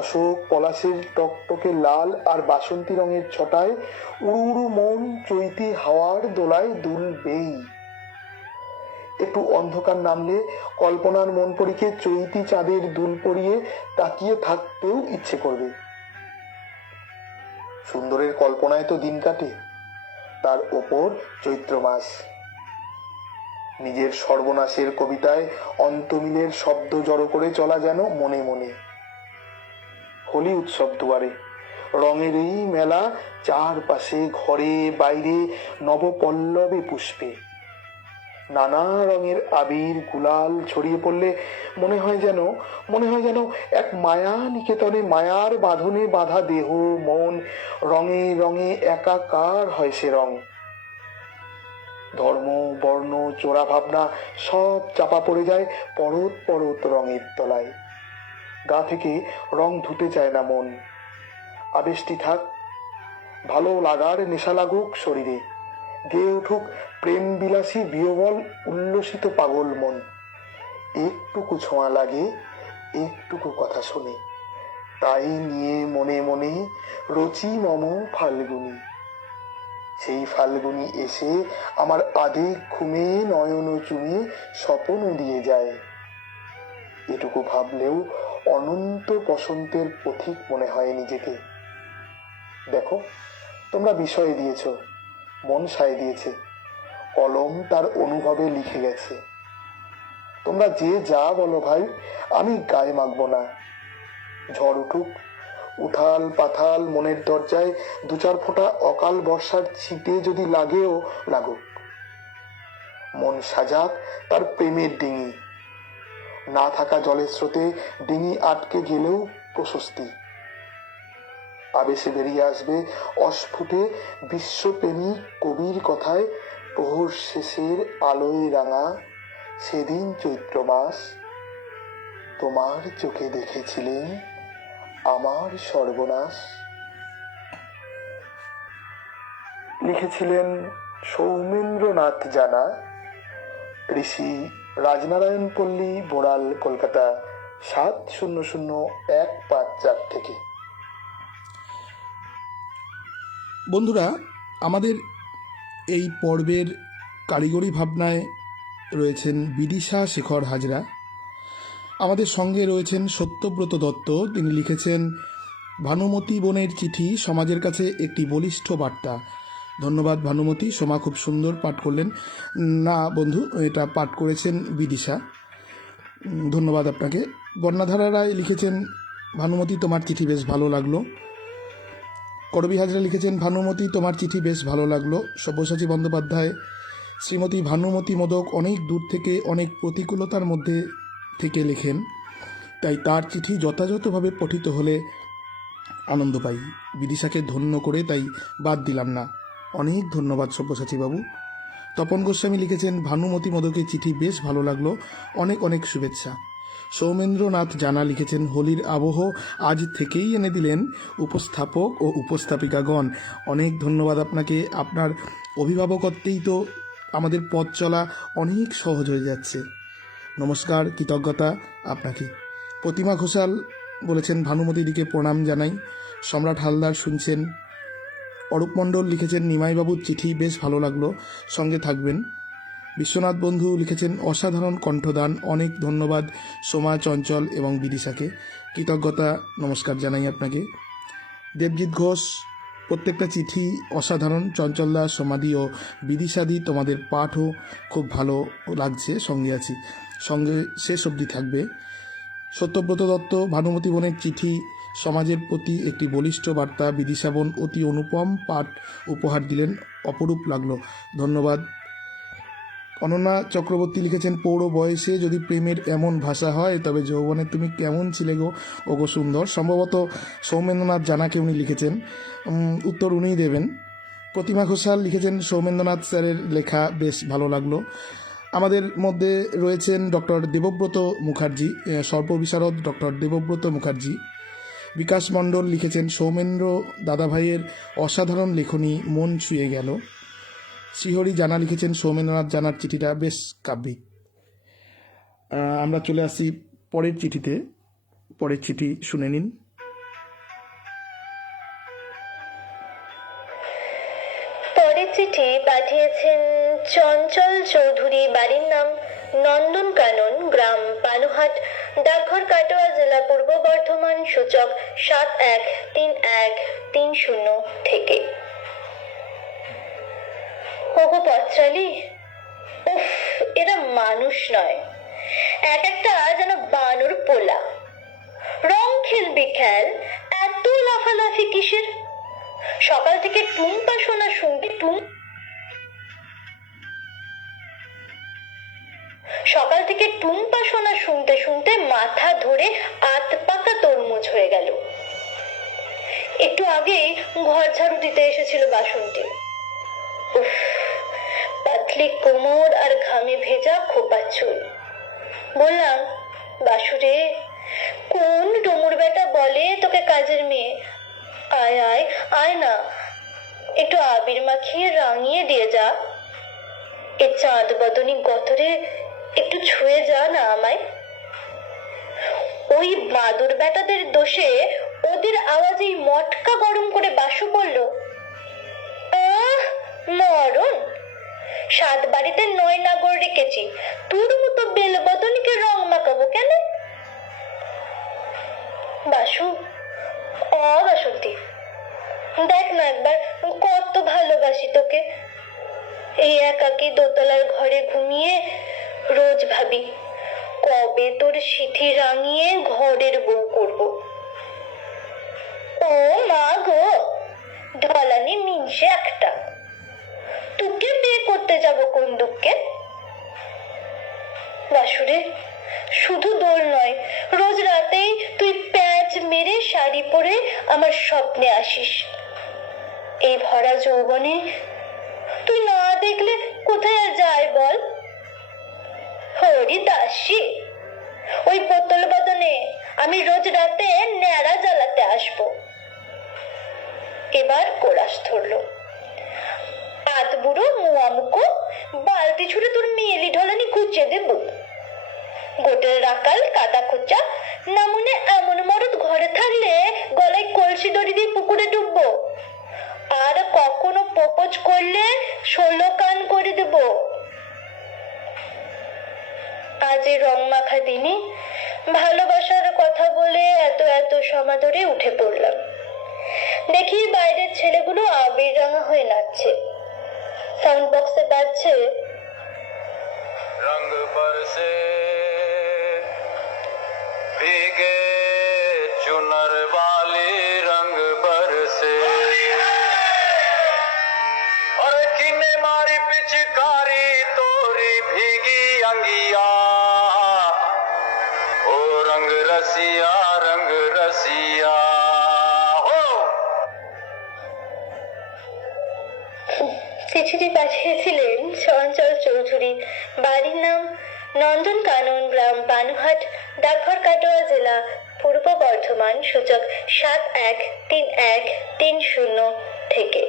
অশোক, পলাশের টকটকে লাল আর বাসন্তী রঙের ছটায় উড়ু উড়ু মন চৈতি হাওয়ার দোলায় দুলবেই। একটু অন্ধকার নামলে কল্পনার মন পরীকে চৈতি চাঁদের দুল পরিয়ে তাকিয়ে থাকতেও ইচ্ছে করবে। সুন্দরের কল্পনায় তো দিন কাটে, তার ওপর চৈত্র মাস। নিজের সর্বনাশের কবিতায় অন্তমিলের শব্দ জড়ো করে চলা যেন মনে মনে। হোলি উৎসব দুয়ারে, রঙের এই মেলা, চারপাশে ঘরে বাইরে নবপল্লবে পুষ্পে। নানা রঙের আবির গুলাল ছড়িয়ে পড়লে মনে হয় যেন এক মায়া নিকেতনে মায়ার বাঁধনে বাঁধা দেহ মন রঙে রঙে একাকার হয় সে রং। ধর্ম বর্ণ চোরা ভাবনা সব চাপা পড়ে যায় পরত পরত রঙের তলায়। গা থেকে রং ধুতে চায় না মন। আবেশটি থাক, ভালো লাগার নেশা লাগুক শরীরে, গেয়ে উঠুক প্রেম বিলাসী বিহবল উল্লসিত পাগল মন। একটুকু ছোঁয়া লাগে, একটুকু কথা শুনে, তাই নিয়ে মনে মনে রচি মম ফাল্গুনী। সেই ফাল্গুনী এসে আমার আবেগ ঘুমে নয়ন চুমে স্বপন দিয়ে যায়। এটুকু ভাবলেও অনন্ত বসন্তের পথিক মনে হয় নিজেকে। দেখো, তোমরা বিষয় দিয়েছ, মন সায় দিয়েছে, কলম তার অনুভবে লিখে গেছে। তোমরা যে যা বলো ভাই, আমি গায়ে মাখবো না। ঝড় উঠুক, উথাল পাথাল মনের দরজায় দু চার ফোঁটা অকাল বর্ষার ছিটে যদি লাগেও লাগুক। মন সাজাক তার প্রেমের ডিঙি, না থাকা জলের স্রোতে ডিঙি আটকে গেলেও প্রশস্তি। আবেশে বেরিয়ে আসবে অস্ফুটে বিশ্বপ্রেমিক কবির কথায়, প্রহর শেষের আলোয় রাঙা সেদিন চৈত্র মাস, তোমার চোখে দেখেছিলেন আমার সর্বনাশ। লিখেছিলেন সৌমেন্দ্রনাথ জানা, ঋষি, রাজনারায়ণ পল্লী, বোড়াল, কলকাতা 700154 থেকে। বন্ধুরা, আমাদের এই পর্বের কারিগরি ভাবনায় রয়েছেন বিদিশা শেখর হাজরা। আমাদের সঙ্গে রয়েছেন সত্যব্রত দত্ত। তিনি লিখেছেন ভানুমতি বোনের চিঠি সমাজের কাছে একটি বলিষ্ঠ বার্তা। ধন্যবাদ ভানুমতি, সোমা খুব সুন্দর পাঠ করলেন। না বন্ধু, এটা পাঠ করেছেন বিদিশা, ধন্যবাদ আপনাকে। বর্ণাধারা রায় লিখেছেন ভানুমতি তোমার চিঠি বেশ ভালো লাগলো। করবী হাজরা লিখেছেন ভানুমতি তোমার চিঠি বেশ ভালো লাগলো। সব্যসাচী বন্দ্যোপাধ্যায় শ্রীমতী ভানুমতি মোদক অনেক দূর থেকে অনেক প্রতিকূলতার মধ্যে থেকে লেখেন, তাই তার চিঠি যথাযথভাবে পঠিত হলে আনন্দ পাই। বিদিশাকে ধন্য করে তাই বাদ দিলাম না। অনেক ধন্যবাদ সব্যসাচী বাবু। তপন গোস্বামী লিখেছেন ভানুমতি মোদকের চিঠি বেশ ভালো লাগলো, অনেক অনেক শুভেচ্ছা। সৌমেন্দ্রনাথ জানা লিখেছেন হোলির আবহ আজ থেকেই এনে দিলেন উপস্থাপক ও উপস্থাপিকাগণ। অনেক ধন্যবাদ আপনাকে। আপনার অভিভাবকত্বেই তো আমাদের পথ চলা অনেক সহজ হয়ে যাচ্ছে। নমস্কার, কৃতজ্ঞতা আপনাকে। প্রতিমা ঘোষাল বলেছেন ভানুমতিদিকে প্রণাম জানাই। সম্রাট হালদার শুনছেন। অরূপ মণ্ডল লিখেছেন নিমাইবাবুর চিঠি বেশ ভালো লাগলো, সঙ্গে থাকবেন। বিশ্বনাথ বন্ধু লিখেছেন অসাধারণ কণ্ঠদান, অনেক ধন্যবাদ সোমা, চঞ্চল এবং বিদিশাকে। কৃতজ্ঞতা, নমস্কার জানাই আপনাকে। দেবজিৎ ঘোষ প্রত্যেকটা চিঠি অসাধারণ। চঞ্চলদা, সমাধি ও বিদিশাদি তোমাদের পাঠও খুব ভালো লাগছে, সঙ্গে আছি, সঙ্গে শেষ অবধি থাকবে। সত্যব্রত দত্ত ভানুমতি বোনের চিঠি সমাজের প্রতি একটি বলিষ্ঠ বার্তা। বিদিশা বোন অতি অনুপম পাঠ উপহার দিলেন, অপরূপ লাগলো, ধন্যবাদ। অনন্যা চক্রবর্তী লিখেছেন পৌর বয়সে যদি প্রেমের এমন ভাষা হয় তবে যৌবনে তুমি কেমন ছিলে গো ওগো সুন্দর। সম্ভবত সৌমেন্দ্রনাথ জানাকে উনি লিখেছেন, উত্তর উনিই দেবেন। প্রতিমা ঘোষাল লিখেছেন সৌমেন্দ্রনাথ স্যারের লেখা বেশ ভালো লাগলো। আমাদের মধ্যে রয়েছেন ডক্টর দেবব্রত মুখার্জি, সর্ববিশারদ ডক্টর দেবব্রত মুখার্জি। বিকাশ মণ্ডল লিখেছেন সৌমেন্দ্র দাদাভাইয়ের অসাধারণ লেখনী মন ছুঁয়ে গেল। শ্রীহরি জানা লিখেছেন সৌমেন্দ্রনাথ জানার চিঠিটা বেশ কাব্যিক। আমরা চলে আসি পরের চিঠিতে। পরের চিঠি শুনে নিন। পরের চিঠি পাঠিয়েছেন চঞ্চল চৌধুরী, বাড়ির নাম নন্দন কানন, গ্রাম পানুহাট, ডাকঘর কাটোয়া, জেলা পূর্ব বর্ধমান, সূচক 713130 থেকে। ওগো পথচালী, উফ, এরা মানুষ নয়, এক একটা যেন বানর পোলা। রং খেলবি খেল, এত লাফালাফি কিসের? সকাল থেকে টুম্পা শোনা শুনবি সকাল থেকে টুম্পা শোনা শুনতে শুনতে মাথা ধরে আত পাকা তরমুজ হয়ে গেল। একটু আগেই ঘর ঝাড়ু দিতে এসেছিল বাসন্তী। উফ, পাতলি কোমর আর ঘামে ভেজা খোপা চুল। বললাম, বাসুরে, কোন ডমুর বেটা বলে তোকে কাজের মেয়ে? আয় আয় আয় না, একটু আবির মাখিয়ে রাঙিয়ে দিয়ে যা। এ চাঁদ বদনী গতরে একটু ছুঁয়ে যা না আমায়। ওই বাদুর বেটাদের দোষে ওদের আওয়াজেই মটকা গরম করে বাসু বলল, আহ মরণ, 7 বাড়িতে 9 নাগর রেখেছি, তোর মতো বেল বদনীকে রং মাখাবো কেন? বাসু, বাসন্তী, দেখ না একবার কত ভালোবাসি তোকে। এই একাকী দোতলার ঘরে ঘুমিয়ে রোজ ভাবি কবে তোর সিঁথি রাঙিয়ে ঘরের বউ করব। ও মা গো, ঢলানি মিনসে একটা, তোকে বিয়ে করতে যাব কোন দুঃখে? বাসুরে, শুধু দোল নয়, রোজ রাতেই তুই প্যাঁচ মেরে শাড়ি পরে আমার স্বপ্নে আসিস। এই ভরা যৌবনে তুই না দেখলে কোথায় আর যায় বল? হরি দাসী, ওই বোতল বদনে আমি রোজ রাতে ন্যাড়া জ্বালাতে আসবো। এবার কোরাস ধরলো। আত বুড়ো মুয়ামুকো, বালতি ছুড়ে তোর মেয়েলি ঢলানি কুচিয়ে দেব। গোটের রাকাল কাদা খোঁচা না মনে এমন মরদ ঘরে থাকলে গলায় কলসি দড়ি দিয়ে পুকুরে ডুববো। আর কখনো প্রপোজ করলে 16 কান করে দেব। আজ এই রং মাখা দিনে ভালোবাসার কথা বলে এত এত সমাদরে উঠে পড়লাম। দেখি বাইরের ছেলেগুলো আবির রাঙা হয়ে নাচছে। সাউন্ড বক্সে বাজছে, रंग बरसे भीगे चुनर वाली, रंग बरसे और किने मारी पिचकारी तोरी भीगी अंगिया। ओ रंग रसिया, रंग रसिया हो। চিঠিটি পাঠিয়েছিলেন চঞ্চল চৌধুরী। বাড়ির নাম নন্দন কানন, গ্রাম বানুহাট, ডাকঘর কাটোয়া, জেলা পূর্ব বর্ধমান, সূচক 713130 থেকে।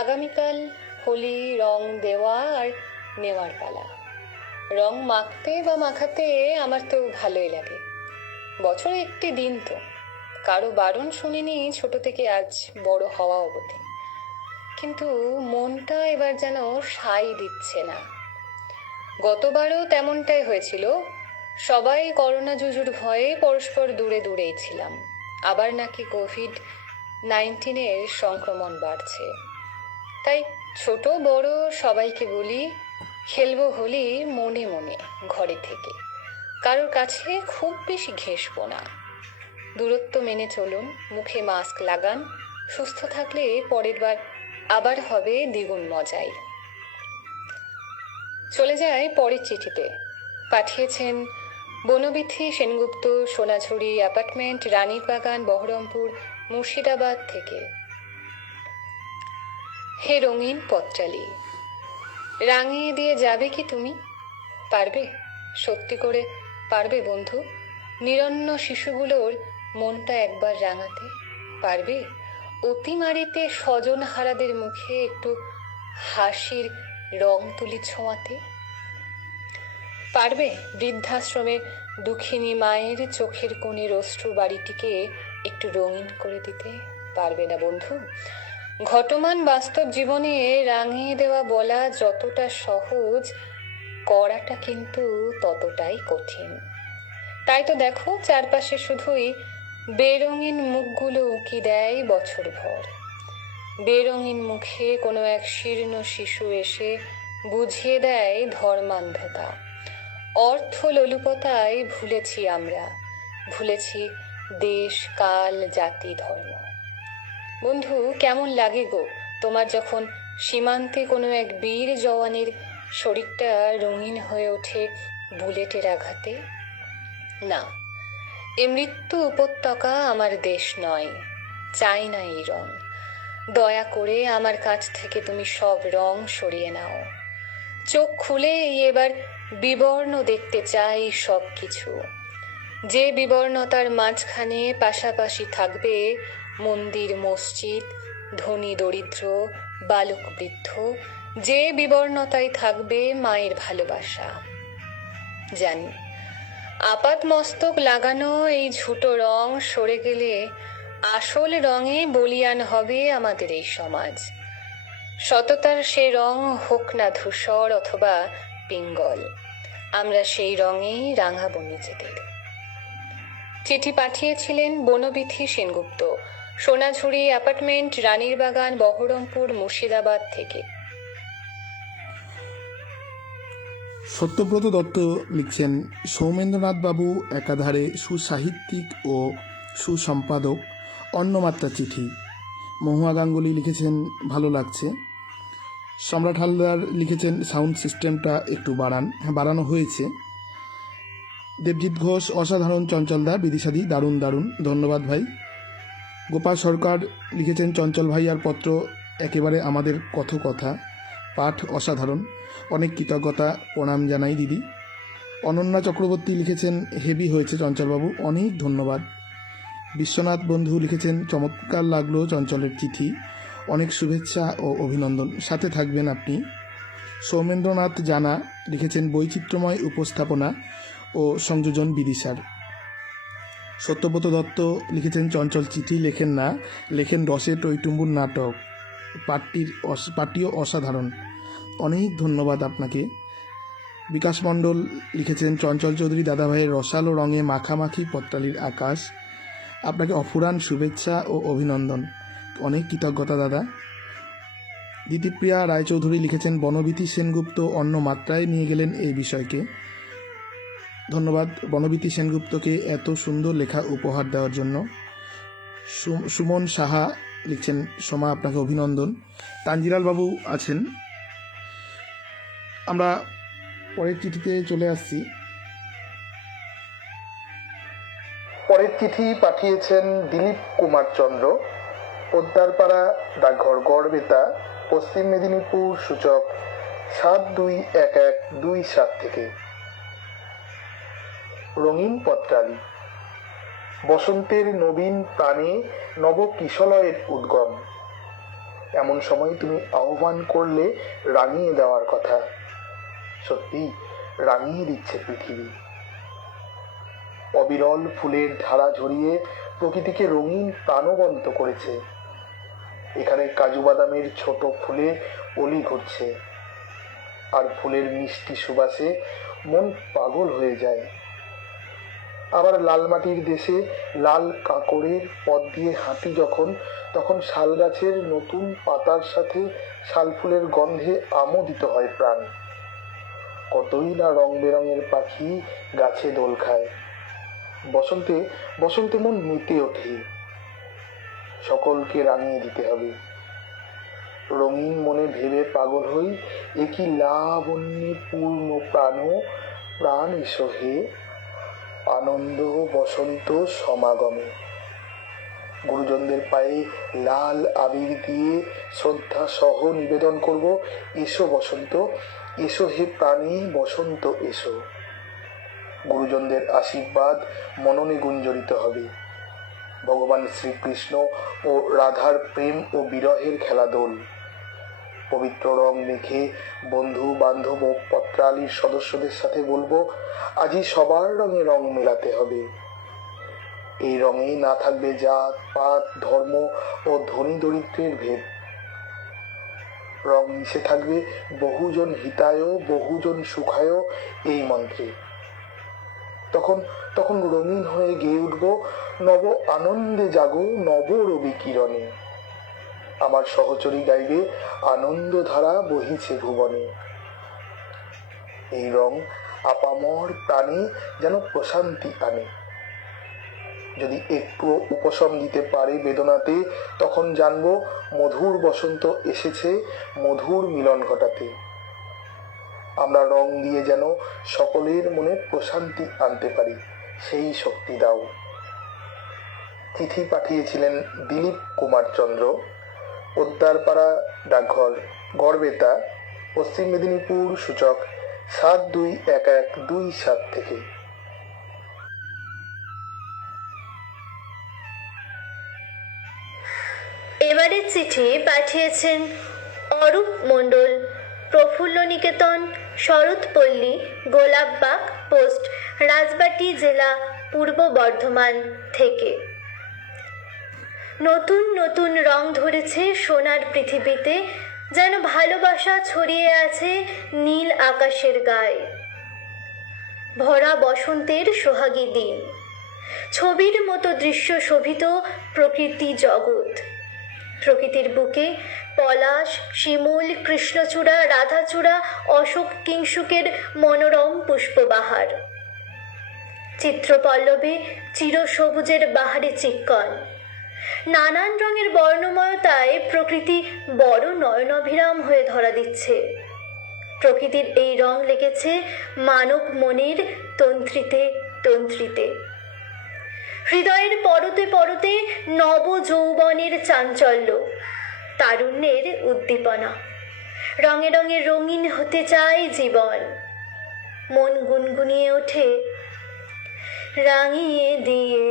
আগামীকাল হোলি, রং দেওয়া আর নেওয়ার পালা। রং মাখতে বা মাখাতে আমার তো ভালোই লাগে। বছরে একটি দিন তো, কারো বারণ শুনিনি ছোট থেকে আজ বড় হওয়া অবধি। কিন্তু মনটা এবার যেন সাই দিচ্ছে না। গতবারও তেমনটাই হয়েছিল। সবাই করোনা জুজুর ভয়ে পরস্পর দূরে দূরেই ছিলাম। আবার নাকি COVID-19 সংক্রমণ বাড়ছে। তাই ছোট বড় সবাইকে বলি, খেলবো হোলি মনে মনে ঘরে থেকে, কারোর কাছে খুব বেশি ঘেঁষবো না। দূরত্ব মেনে চলুন, মুখে মাস্ক লাগান। সুস্থ থাকলে পরের বার আবার হবে দ্বিগুণ মজাই। চলে যায় পরের চিঠিতে। পাঠিয়েছেন বনবিথি সেনগুপ্ত, সোনাঝুরি অ্যাপার্টমেন্ট, রানীর বাগান, বহরমপুর, মুর্শিদাবাদ থেকে। হে রঙিন পত্রালি, রাঙিয়ে দিয়ে যাবে কি তুমি? পারবে, সত্যি করে পারবে বন্ধু? নিরন্ন শিশুগুলোর মনটা একবার রাঙাতে পারবে? অতিমারিতে স্বজন হারাদের মুখে একটু হাসির রং তুলি ছোঁয়াতে পারবে? বৃদ্ধাশ্রমের দুঃখিনী মায়ের চোখের কোণের অশ্রু বাড়িটিকে একটু রঙিন করে দিতে পারবে না বন্ধু? ঘটমান বাস্তব জীবনে রাঙিয়ে দেওয়া বলা যতটা সহজ, করাটা কিন্তু ততটাই কঠিন। তাই তো দেখো, চারপাশে শুধুই বেরঙিন মুখগুলো উঁকি দেয় বছর ভর। বেরঙিন মুখে কোনো এক শীর্ণ শিশু এসে বুঝিয়ে দেয় ধর্মান্ধতা। অর্থ লোলুপতায় ভুলেছি আমরা ভুলেছি দেশ, কাল, জাতি, ধর্ম। বন্ধু, কেমন লাগে গো তোমার যখন সীমান্তে কোনো এক বীর জওয়ানের শরীরটা রঙিন হয়ে ওঠে বুলেটের আঘাতে? না, এ মৃত্যু উপত্যকা আমার দেশ নয়, চাই না এই রং। দয়া করে আমার কাছ থেকে তুমি সব রং সরিয়ে নাও। চোখ খুলে এবার বিবর্ণ দেখতে চাই সব কিছু, যে বিবর্ণতার মাঝখানে পাশাপাশি থাকবে মন্দির, মসজিদ, ধনী দরিদ্র, বালক বৃদ্ধ, যে বিবর্ণতায় থাকবে মায়ের ভালোবাসা। জানি আপাত মস্তক লাগানো এই ঝুটো রং সরে গেলে আসল রঙে বলিয়ান হবে আমাদের এই সমাজ। সততার সে রং হোক না ধূসর অথবা পিঙ্গল, আমরা সেই রঙেই রাঙাব নিজেদের। চিঠি পাঠিয়েছিলেন বনবিথি সেনগুপ্ত, সোনাঝুরি অ্যাপার্টমেন্ট, রানীর বাগান, বহরমপুর, মুর্শিদাবাদ থেকে। সত্যব্রত দত্ত লিখছেন, সৌমেন্দ্রনাথ বাবু একাধারে সুসাহিত্যিক ও সুসম্পাদক। অন্নমাত্রা চিঠি। মহুয়া গাঙ্গুলি লিখেছেন, ভালো লাগছে। সম্রাট হালদার লিখেছেন, সাউন্ড সিস্টেমটা একটু বাড়ান। হ্যাঁ, বাড়ানো হয়েছে। দেবজিৎ ঘোষ, অসাধারণ চঞ্চলদা, বিদিশাদি, দারুণ দারুণ, ধন্যবাদ ভাই। গোপাল সরকার লিখেছেন, চঞ্চল ভাই আর পত্র একেবারে আমাদের কথকথা, পাঠ অসাধারণ, অনেক কৃতজ্ঞতা, প্রণাম জানাই দিদি। অনন্যা চক্রবর্তী লিখেছেন, হেভি হয়েছে চঞ্চলবাবু, অনেক ধন্যবাদ। বিশ্বনাথ বন্ধু লিখেছেন, চমৎকার লাগলো চঞ্চলের চিঠি, অনেক শুভেচ্ছা ও অভিনন্দন, সাথে থাকবেন আপনি। সৌমেন্দ্রনাথ জানা লিখেছেন, বৈচিত্র্যময় উপস্থাপনা ও সংযোজন বিদিশার। সত্যব্রত দত্ত লিখেছেন, চঞ্চল চিঠি লেখেন না, লেখেন রসে টইটুম্বুর নাটক, পাঠটিও অসাধারণ, অনেক ধন্যবাদ আপনাকে। বিকাশ মণ্ডল লিখেছেন, চঞ্চল চৌধুরী দাদাভাইয়ের রসালো রঙে মাখামাখি পট্টালির আকাশ, আপনাকে অফুরান শুভেচ্ছা ও অভিনন্দন, অনেক কৃতজ্ঞতা দাদা। দিতিপ্রিয়া রায়চৌধুরী লিখেছেন, বনবিথি সেনগুপ্ত অন্য মাত্রায় নিয়ে গেলেন এই বিষয়কে। ধন্যবাদ বনবিথি সেনগুপ্তকে এত সুন্দর লেখা উপহার দেওয়ার জন্য। সুমন সাহা লিখছেন, সোমা আপনাকে অভিনন্দন। তানজিলাল বাবু আছেন। আমরা পরের চিঠিতে চলে আসছি। পরের চিঠি পাঠিয়েছেন দিলীপ কুমার চন্দ্র, পোদ্দারপাড়া, ডাকঘর গড়বেতা, পশ্চিম মেদিনীপুর, সূচক 721127 থেকে। রঙিন পত্রালি। বসন্তের নবীন প্রাণে নব কিশলয়ের উদ্গম। এমন সময় তুমি আহ্বান করলে রাঙিয়ে দেওয়ার কথা। সত্যি রাঙিয়ে দিচ্ছে পৃথিবী। অবিরল ফুলের ধারা ঝরিয়ে প্রকৃতিকে রঙিন প্রাণবন্ত করেছে। এখানে কাজু বাদামের ছোট ফুলে অলি ঘুরছে, আর ফুলের মিষ্টি সুবাসে মন পাগল হয়ে যায়। আবার লাল মাটির দেশে লাল কাঁকড়ের পথ দিয়ে হাঁটি যখন, তখন শাল গাছের নতুন পাতার সাথে শাল ফুলের গন্ধে আমোদিত হয় প্রাণ। কতই না রং বেরঙের পাখি গাছে দোল খায়। বসন্তে বসন্তে মন মেতে ওঠে। সকলকে রাঙিয়ে দিতে হবে। রঙিন মনে ভেবে পাগল হই, একই লাবণ্যে পূর্ণ প্রাণ এসো হে, আনন্দ বসন্ত সমাগমে। গুরুজনদের পায়ে লাল আবির দিয়ে শ্রদ্ধা সহ নিবেদন করব, এসো বসন্ত, এসো হে প্রাণী বসন্ত এসো। গুরুজনদের আশীর্বাদ মননে গুঞ্জরিত হবে। ভগবান শ্রীকৃষ্ণ ও রাধার প্রেম ও বিরহের খেলাদোল। পবিত্র রং মেখে বন্ধু বান্ধব ও পত্রালির সদস্যদের সাথে বলবো, আজই সবার রঙে রং মেলাতে হবে। এই রঙেই না থাকবে জাত পাত, ধর্ম ও ধনী দরিদ্রের ভেদ। রং মিশে থাকবে বহুজন হিতায় বহুজন সুখায় এই মন্ত্রে। তখন তখন রঙিন হয়ে গেয়ে উঠব, নব আনন্দে জাগো নব রবি কিরণে। আমার সহচরী গাইবে, আনন্দ ধারা বহিছে ভুবনে। এই রং আপামর প্রাণে যেন প্রশান্তি আনে। যদি একটু উপশম দিতে পারে বেদনাতে, তখন জানবো মধুর বসন্ত এসেছে মধুর মিলন ঘটাতে। আমরা রং দিয়ে যেন সকলের মনে প্রশান্তি আনতে পারি, সেই শক্তি দাও। চিঠি পাঠিয়েছিলেন দিলীপ কুমার চন্দ্র, পোদ্দারপাড়া ডাকঘর, গড়বেতা, পশ্চিম মেদিনীপুর, সূচক 721127 থেকে। এবারের চিঠি পাঠিয়েছেন অরূপ মণ্ডল, প্রফুল্ল নিকেতন, শরৎপল্লী, গোলাপবাগ পোস্ট, রাজবাটি জেলা, পূর্ব বর্ধমান থেকে। নতুন নতুন রং ধরেছে সোনার পৃথিবীতে, যেন ভালোবাসা ছড়িয়ে আছে নীল আকাশের গায়ে। ভরা বসন্তের সোহাগী দিন, ছবির মতো দৃশ্য শোভিত প্রকৃতি জগৎ। প্রকৃতির বুকে পলাশ, শিমুল, কৃষ্ণচূড়া, রাধাচূড়া, অশোক কিংশুকের মনোরম পুষ্পবাহার। চিত্রপল্লবে চিরসবুজের বাহারে চিক্কন। নানান রঙের বর্ণময়তায় প্রকৃতি বড় নয়নাভিরাম হয়ে ধরা দিচ্ছে। প্রকৃতির এই রং লেগেছে মানব মনের তন্ত্রিতে তন্ত্রিতে। হৃদয়ের পরতে পরতে নব যৌবনের চাঞ্চল্য, তারুণ্যের উদ্দীপনা। রঙে রঙে রঙিন হতে চায় জীবন। মন গুনগুনিয়ে ওঠে, রাঙিয়ে দিয়ে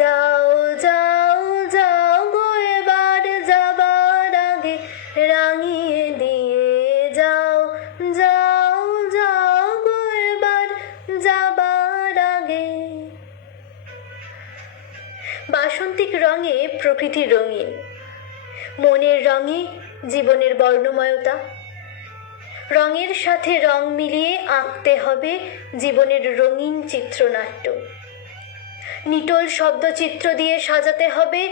যাও যাও যাও গো এবার যাবার আগে, রাঙিয়ে দিয়ে যাও যাও যাও গো এবার যাবার আগে। বাসন্তিক রঙে প্রকৃতি রঙিন, মনের রঙে জীবনের বর্ণময়তা। রঙের সাথে রং মিলিয়ে আঁকতে হবে জীবনের রঙিন চিত্রনাট্য। নিটোল শব্দচিত্র দিয়ে সাজাতে হবে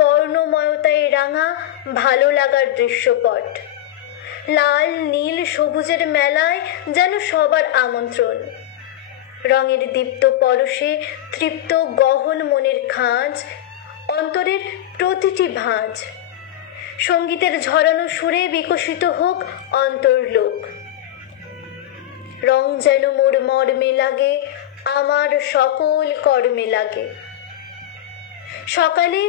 বর্ণময়তায় রাঙা ভালো লাগার দৃশ্যপট। লাল নীল সবুজের মেলায় যেন সবার আমন্ত্রণ। রঙের দীপ্ত পরশে তৃপ্ত গহন মনের খাঁজ, অন্তরের প্রতিটি ভাঁজ। সঙ্গীতের ঝরানো সুরে বিকশিত হোক অন্তর্লোক। রং যেন মোর মর্মে লাগে, আমার সকল কর্মে লাগে। সকালে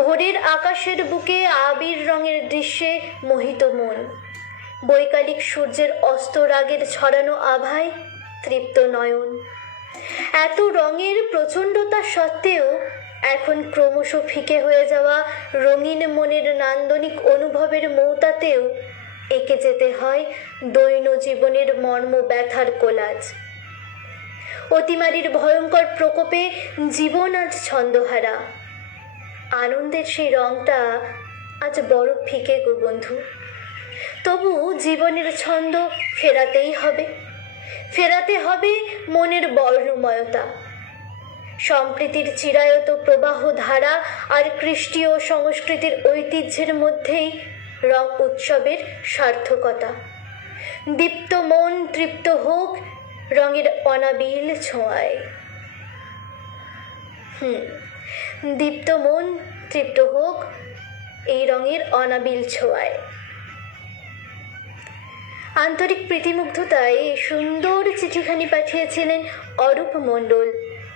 ভোরের আকাশের বুকে আবির রঙের দৃশ্যে মোহিত মন। বৈকালিক সূর্যের অস্তরাগের ছড়ানো আভায় তৃপ্ত নয়ন। এত রঙের প্রচণ্ডতা সত্ত্বেও এখন ক্রমশ ফিকে হয়ে যাওয়া রঙিন মনের নান্দনিক অনুভবের মৌতাতেও এঁকে যেতে হয় দৈন জীবনের মর্ম ব্যথার কোলাজ। অতিমারির ভয়ঙ্কর প্রকোপে জীবন আজ ছন্দহারা। আনন্দের সেই রংটা আজ বড় ফিকে গো বন্ধু। তবু জীবনের ছন্দ ফেরাতেই হবে, ফেরাতে হবে মনের বর্ণময়তা। সম্প্রীতির চিরায়ত প্রবাহ ধারা আর কৃষ্টি ও সংস্কৃতির ঐতিহ্যের মধ্যেই রং উৎসবের সার্থকতা। দীপ্ত মন তৃপ্ত হোক রঙের অনাবিল ছোঁয়ায়। দীপ্ত মন তৃপ্ত হোক এই রঙের অনাবিল ছোঁয়ায়। আন্তরিক প্রীতিমুগ্ধতায় এই সুন্দর চিঠিখানি পাঠিয়েছিলেন অরূপ মণ্ডল,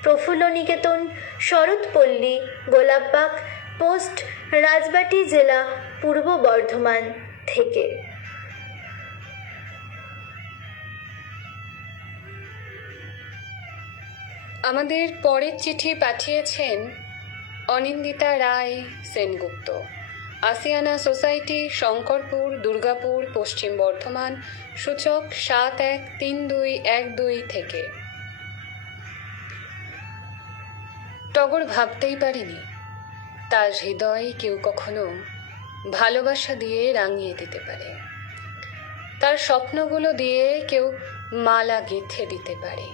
প্রফুল্ল নিকেতন, শরৎপল্লী, গোলাপবাগ পোস্ট, রাজবাটি জেলা, পূর্ব বর্ধমান থেকে। আমাদের পরের চিঠি পাঠিয়েছেন অনিন্দিতা রায় সেনগুপ্ত, আসিয়ানা সোসাইটি, শঙ্করপুর, দুর্গাপুর, পশ্চিম বর্ধমান, সূচক 713212 থেকে। টগর ভাবতেই পারেনি তার হৃদয় কেউ কখনো ভালোবাসা দিয়ে রাঙিয়ে দিতে পারে, তার স্বপ্নগুলো দিয়ে কেউ মালা গেঁথে দিতে পারে।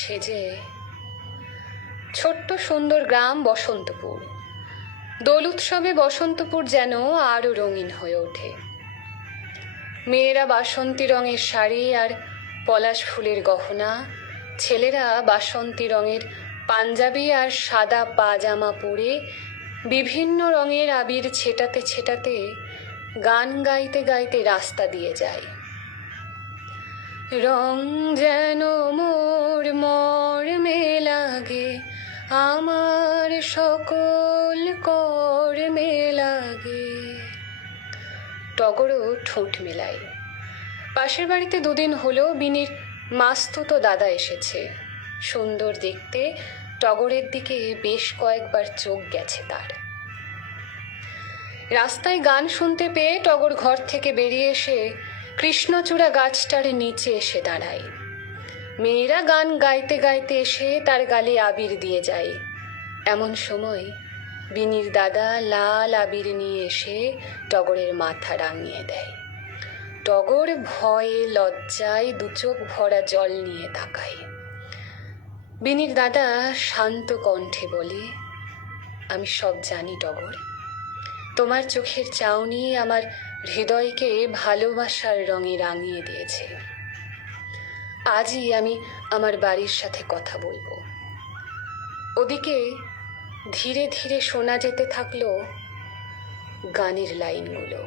সে যে ছোট্ট সুন্দর গ্রাম বসন্তপুর। দোল উৎসবে বসন্তপুর যেন আরো রঙিন হয়ে ওঠে। মেয়েরা বাসন্তী রঙের শাড়ি আর পলাশ ফুলের গহনা, ছেলেরা বাসন্তী রঙের পাঞ্জাবি আর সাদা পাজামা পরে বিভিন্ন রঙের আবির ছেটাতে ছেটাতে গান গাইতে গাইতে রাস্তা দিয়ে যায়। রং যেন মোর মর্মে লাগে, আমার সকল কর্মে লাগে। টগরও ঠোঁট মেলায়। পাশের বাড়িতে দুদিন হলো বিনির মাস্তুতো দাদা এসেছে। সুন্দর দেখতে, টগরের দিকে বেশ কয়েকবার চোখ গেছে তার। রাস্তায় গান শুনতে পেয়ে টগর ঘর থেকে বেরিয়ে এসে কৃষ্ণচূড়া গাছটার নিচে এসে দাঁড়ায়। মেয়েরা গান গাইতে গাইতে এসে তার গালে আবির দিয়ে যায়। এমন সময় বিনির দাদা লাল আবির নিয়ে এসে টগরের মাথা রাঙিয়ে দেয়। টগর ভয়ে লজ্জায় দু চোখ ভরা জল নিয়ে তাকায়। বিনির দাদা শান্ত কণ্ঠে বলে, আমি সব জানি টগর, তোমার চোখের চাউনি আমার হৃদয়কে ভালোবাসার রঙে রাঙিয়ে দিয়েছে। আজই আমি আমার বাড়ির সাথে কথা বলবো। ওদিকে ধীরে ধীরে শোনা যেতে থাকলো গানের লাইনগুলো।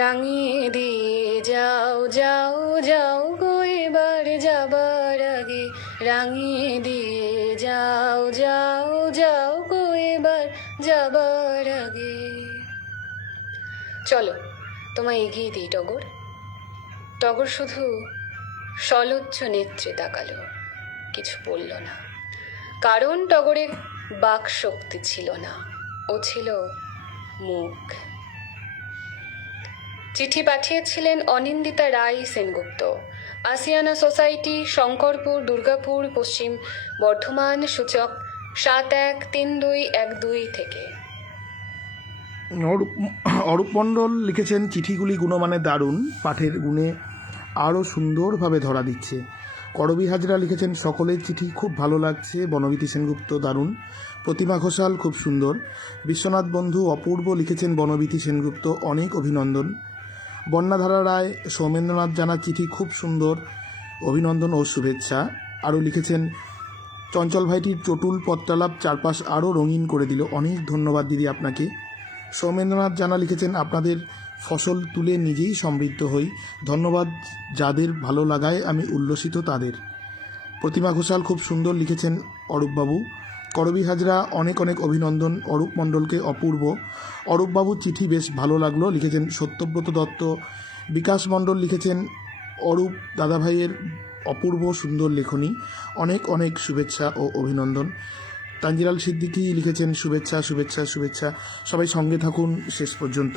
রাঙিয়ে দিয়ে যাও যাও যাও গো এবার যাবার আগে, রাঙিয়ে দিয়ে যাও যাও যাও গো এবার যাবার আগে। চলো তোমায় এগিয়ে দিই টগর। টগর শুধু সলজ্জ নেত্রে তাকালো, কিছু বলল না। কারণ টগরের বাক শক্তি ছিল না, ও ছিল মুখ। চিঠি পাঠিয়েছিলেন অনিন্দিতা রায় সেনগুপ্ত, আসিয়ানা সোসাইটি, শঙ্করপুর, দুর্গাপুর, পশ্চিম বর্ধমান, সূচক 713212 থেকে। অরূপ মণ্ডল লিখেছেন, চিঠিগুলি গুণমানে দারুণ, পাঠের গুণে আরও সুন্দরভাবে ধরা দিচ্ছে। করবী হাজরা লিখেছেন, সকলের চিঠি খুব ভালো লাগছে, বনবিতি সেনগুপ্ত দারুণ। প্রতিমা ঘোষাল খুব সুন্দর। বিশ্বনাথ বন্ধু অপূর্ব লিখেছেন, বনবিতি সেনগুপ্ত অনেক অভিনন্দন। বন্যাধারা রায়, সৌমেন্দ্রনাথ জানার চিঠি খুব সুন্দর, অভিনন্দন ও শুভেচ্ছা। আরও লিখেছেন, চঞ্চল ভাইটির চটুল পত্রালাপ চারপাশ আরও রঙিন করে দিল, অনেক ধন্যবাদ দিদি আপনাকে। সৌমেন্দ্রনাথ জানা লিখেছেন, আপনাদের ফসল তুলে নিজেই সমৃদ্ধ হই, ধন্যবাদ, যাদের ভালো লাগায় আমি উল্লসিত তাদের। প্রতিমা ঘোষাল খুব সুন্দর লিখেছেন অরূপবাবু। করবী হাজরা, অনেক অনেক অভিনন্দন অরূপ মণ্ডলকে, অপূর্ব। অরূপবাবুর চিঠি বেশ ভালো লাগলো লিখেছেন সত্যব্রত দত্ত। বিকাশ মণ্ডল লিখেছেন, অরূপ দাদাভাইয়ের অপূর্ব সুন্দর লেখনী, অনেক অনেক শুভেচ্ছা ও অভিনন্দন। তানজিলাল সিদ্দিকী লিখেছেন, শুভেচ্ছা শুভেচ্ছা শুভেচ্ছা, সবাই সঙ্গে থাকুন শেষ পর্যন্ত,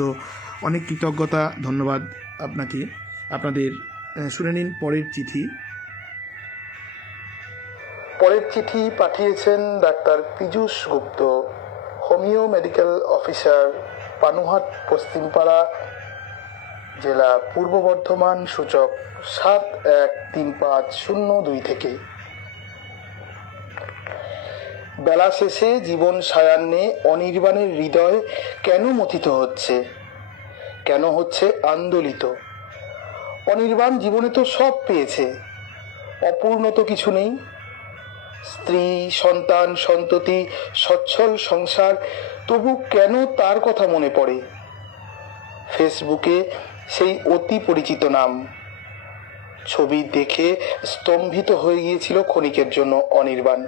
অনেক কৃতজ্ঞতা, ধন্যবাদ আপনাকে। আপনাদের শুনে নিন পরের চিঠি। পরের চিঠি পাঠিয়েছেন ডাক্তার পীযূষ গুপ্ত, হোমিও মেডিকেল অফিসার, পানুহাট, পশ্চিমপাড়া, জেলা পূর্ব বর্ধমান, সূচক 713502 থেকে। বেলা শেষে জীবন সায়ান্নে অনির্বাণের হৃদয় কেন মথিত হচ্ছে, কেন হচ্ছে আন্দোলিত? অনির্বাণ জীবনে তো সব পেয়েছে, অপূর্ণ তো কিছু নেই। স্ত্রী, সন্তান, সন্ততি, সচ্ছল সংসার, তবু কেন তার কথা মনে পড়ে? ফেসবুকে সেই অতি পরিচিত নাম, ছবি দেখে স্তম্ভিত হয়ে গিয়েছিল ক্ষণিকের জন্য অনির্বাণ।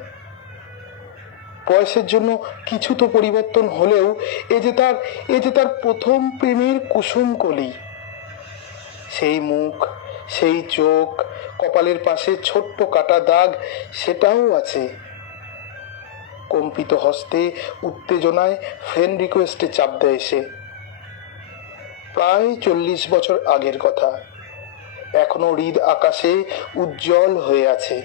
বয়সের জন্য কিছু তো পরিবর্তন হলেও এ যে তার প্রথম প্রেমের কুসুম কলি। সেই মুখ, সেই চোখ, কপালের পাশে ছোট্ট কাটা দাগ, সেটাও আছে। কম্পিত হস্তে উত্তেজনায় ফ্রেন্ড রিকোয়েস্টে চাপ দেয় সে। প্রায় 40 বছর আগের কথা, এখনো হৃদ আকাশে উজ্জ্বল হয়ে আছে।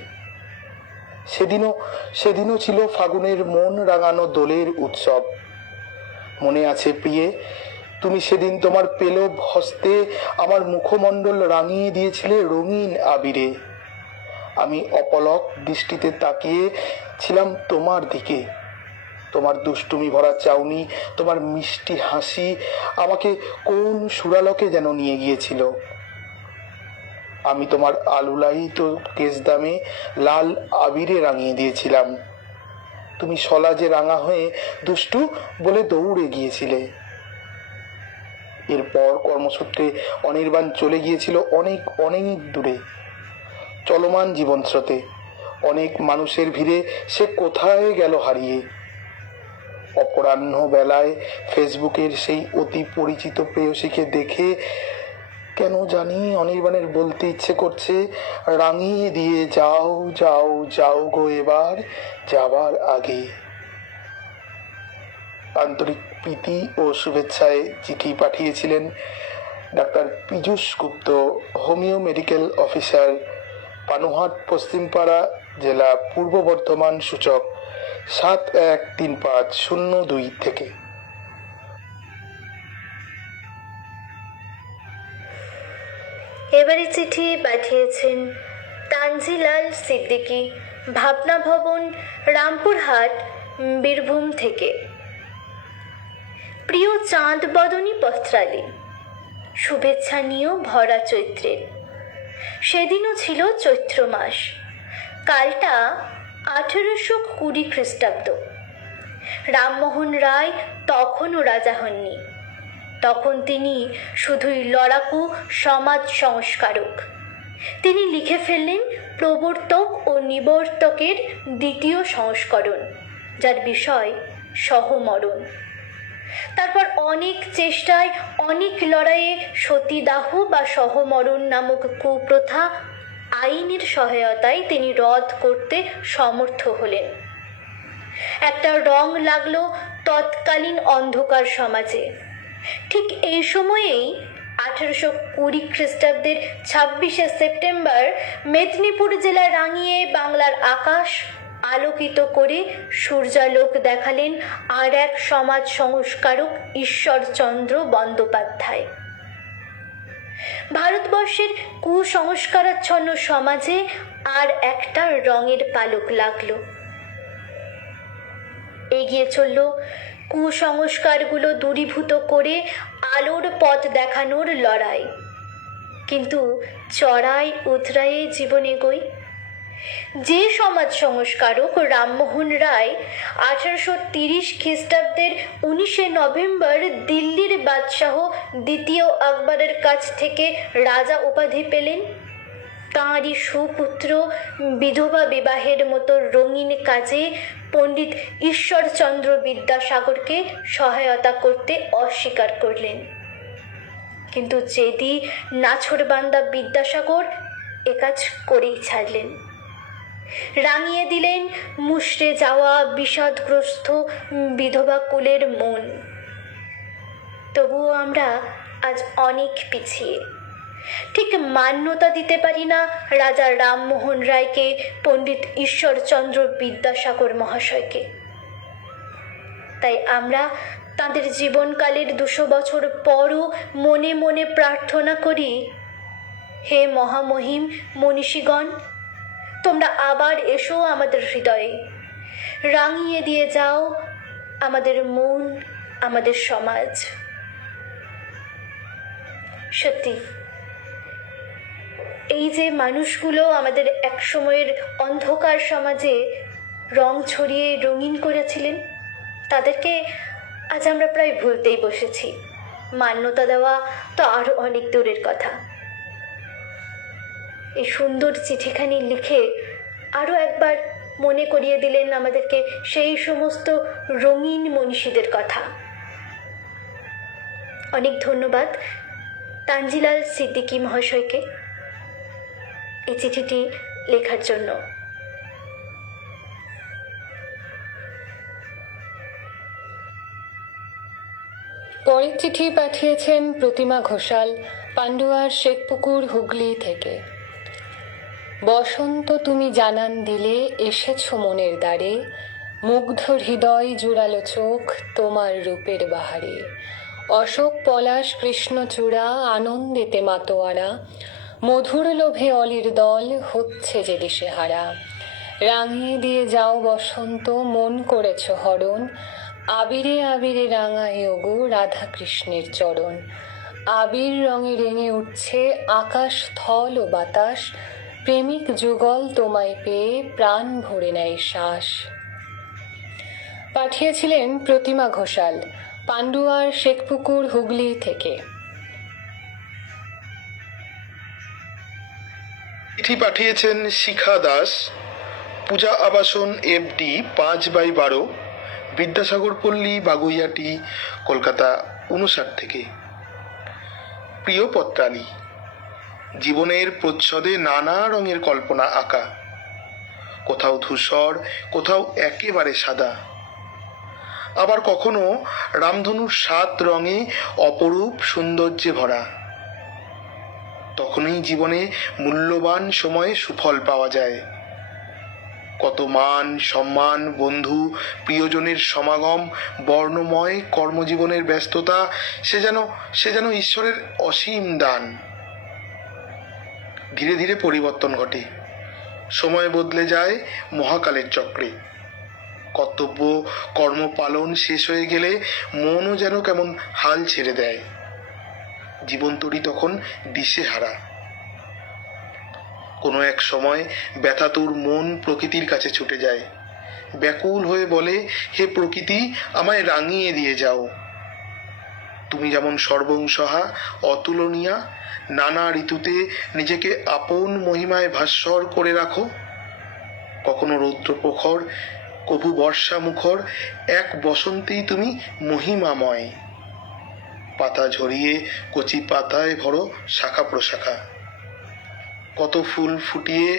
সেদিনও ছিল ফাগুনের মন রাঙানো দোলের উৎসব। মনে আছে প্রিয়ে, তুমি সেদিন তোমার পেলব হস্তে আমার মুখমণ্ডল রাঙিয়ে দিয়েছিলে রঙিন আবিরে। আমি অপলক দৃষ্টিতে তাকিয়ে ছিলাম তোমার দিকে। তোমার দুষ্টুমি ভরা চাউনি, তোমার মিষ্টি হাসি আমাকে কোন সুরালকে যেন নিয়ে গিয়েছিল। আমি তোমার আলুলায়িত কেশ দামে লাল আবিরে রাঙিয়ে দিয়েছিলাম। তুমি সলাজে রাঙা হয়ে দুষ্টু বলে দৌড়ে গিয়েছিলে। এরপর কর্মসূত্রে অনির্বাণ চলে গিয়েছিল অনেক অনেক দূরে। চলমান জীবন স্রোতে অনেক মানুষের ভিড়ে সে কোথায় গেল হারিয়ে। অপরাহ্ন বেলায় ফেসবুকের সেই অতি পরিচিত প্রেয়সীকে দেখে কেন জানি অনির্বাণের বলতে ইচ্ছে করছে, রাঙিয়ে দিয়ে যাও যাও যাও গো এবার যাবার আগে। আন্তরিক প্রীতি ও শুভেচ্ছায় চিঠি পাঠিয়েছিলেন ডাক্তার পীযূষ গুপ্ত, হোমিও মেডিকেল অফিসার, পানুহাট, পশ্চিমপাড়া, জেলা পূর্ব বর্ধমান, সূচক 713502 থেকে। এবারে চিঠি পাঠিয়েছেন তানজিলাল সিদ্দিকী, ভাবনা ভবন, রামপুরহাট, বীরভূম থেকে। প্রিয় চাঁদ বদনী পস্ত্রালী, শুভেচ্ছা নিয়েও ভরা চৈত্রের। সেদিনও ছিল চৈত্র মাস। কালটা 1820 খ্রিস্টাব্দ। রামমোহন রায় তখনও রাজা হননি। তখন তিনি শুধুই লড়াকু সমাজ সংস্কারক। তিনি লিখে ফেললেন প্রবর্তক ও নিবর্তকের দ্বিতীয় সংস্করণ, যার বিষয় সহমরণ। তারপর অনেক চেষ্টায়, অনেক লড়াইয়ে সতীদাহ বা সহমরণ নামক কুপ্রথা আইনের সহায়তায় তিনি রদ করতে সমর্থ হলেন। একটা রং লাগলো তৎকালীন অন্ধকার সমাজে। ঠিক এই সময়েই 1820 খ্রিস্টাব্দের 26শে সেপ্টেম্বর মেদিনীপুর জেলা রাঙিয়ে বাংলার আকাশ আলোকিত করে সূর্যালোক দেখালেন আর এক সমাজ সংস্কারক ঈশ্বরচন্দ্র বন্দ্যোপাধ্যায়। ভারতবর্ষের কুসংস্কারাচ্ছন্ন সমাজে আর একটা রঙের পালক লাগলো। এগিয়ে চলল কুসংস্কারগুলো দূরীভূত করে আলোর পথ দেখানোর লড়াই। কিন্তু চড়াই উতরায়ে জীবন এগোয়। যে সমাজ সংস্কারক রামমোহন রায় 1830 খ্রিস্টাব্দের 19শে নভেম্বর দিল্লির বাদশাহ দ্বিতীয় আকবরের কাছ থেকে রাজা উপাধি পেলেন, তাঁরই সুপুত্র বিধবা বিবাহের মতো রঙিন কাজে পণ্ডিত ঈশ্বরচন্দ্র বিদ্যাসাগরকে সহায়তা করতে অস্বীকার করলেন। কিন্তু যেদি নাছোড়বান্দা বিদ্যাসাগর একাজ করেই ছাড়লেন। রাঙিয়ে দিলেন মুষড়ে যাওয়া বিষাদগ্রস্ত বিধবা কুলের মন। তবুও আমরা আজ অনেক পিছিয়ে। ঠিক মান্যতা দিতে পারি না রাজা রামমোহন রায়কে, পণ্ডিত ঈশ্বরচন্দ্র বিদ্যাসাগর মহাশয়কে। তাই আমরা তাঁদের জীবনকালের 200 বছর পরও মনে মনে প্রার্থনা করি, হে মহামহিম মনীষীগণ, তোমরা আবার এসো আমাদের হৃদয়ে, রাঙিয়ে দিয়ে যাও আমাদের মন, আমাদের সমাজ। সত্যি এই যে মানুষগুলো আমাদের এক সময়ের অন্ধকার সমাজে রং ছড়িয়ে রঙিন করেছিলেন, তাদেরকে আজ আমরা প্রায় ভুলতেই বসেছি। মান্যতা দেওয়া তো আরো অনেক দূরের কথা। এই সুন্দর চিঠিখানি লিখে আরো একবার মনে করিয়ে দিলেন আমাদেরকে সেই সমস্ত রঙিন মনীষীদের কথা। অনেক ধন্যবাদ তানজিলাল সিদ্দিকী মহাশয়কে এই চিঠিটি লেখার জন্য। পরের চিঠি পাঠিয়েছেন প্রতিমা ঘোষাল, পান্ডুয়ার শেখপুকুর, হুগলি থেকে। বসন্ত তুমি জানান দিলে, এসেছ মনের দ্বারে, মুগ্ধ হৃদয় জুড়ালো চোখ তোমার রূপের বাহারে। অশোক পলাশ কৃষ্ণচূড়া আনন্দেতে মাতোয়ারা, মধুর লোভে অলির দল হচ্ছে যে দিশেহারা। রাঙিয়ে দিয়ে যাও বসন্ত মন করেছ হরণ, আবিরে আবিরে রাঙায় ওগো রাধা কৃষ্ণের চরণ। আবির রঙে রেঙে উঠছে আকাশ, স্থল ও বাতাস। প্রেমিক যুগল তোমায় পেয়ে প্রাণ ভরে নেয় শ্বাস। পাঠিয়েছিলেন প্রতিমা ঘোষাল, পান্ডুয়ার, শেখপুকুর, হুগলি থেকে। চিঠি পাঠিয়েছেন শিখা দাস, পূজা আবাসন, FD 5/12, বিদ্যাসাগর পল্লী, বাগুইয়াটি, কলকাতা 59 থেকে। প্রিয় পত্রালী, জীবনের প্রচ্ছদে নানা রঙের কল্পনা আঁকা, কোথাও ধূসর, কোথাও একেবারে সাদা, আবার কখনো রামধনুর 7 রঙে অপরূপ সৌন্দর্যে ভরা। তখনই জীবনে মূল্যবান সময়ে সুফল পাওয়া যায়। কত মান সম্মান, বন্ধু প্রিয়জনের সমাগম, বর্ণময় কর্মজীবনের ব্যস্ততা, সে যেন ঈশ্বরের অসীম দান। ধীরে ধীরে পরিবর্তন ঘটে, সময় বদলে যায় মহাকালের চক্রে। কর্তব্য কর্মপালন শেষ হয়ে গেলে মনও যেন কেমন হাল ছেড়ে দেয়। জীবন তরি তখন দিশেহারা। কোনো এক সময় ব্যথাতুর মন প্রকৃতির কাছে ছুটে যায়, ব্যাকুল হয়ে বলে, হে প্রকৃতি, আমায় রাঙিয়ে দিয়ে যাও। তুমি যেমন সর্বংসহা, অতুলনীয়া, নানা ঋতুতে নিজেকে আপন মহিমায় ভাস্বর করে রাখো। কখনো রৌদ্র প্রখর, কভু বর্ষা মুখর, এক বসন্তেই তুমি মহিমাময়। পাতা ঝরিয়ে কচি পাতায় ভরো শাখা প্রশাখা। কত ফুল ফুটিয়ে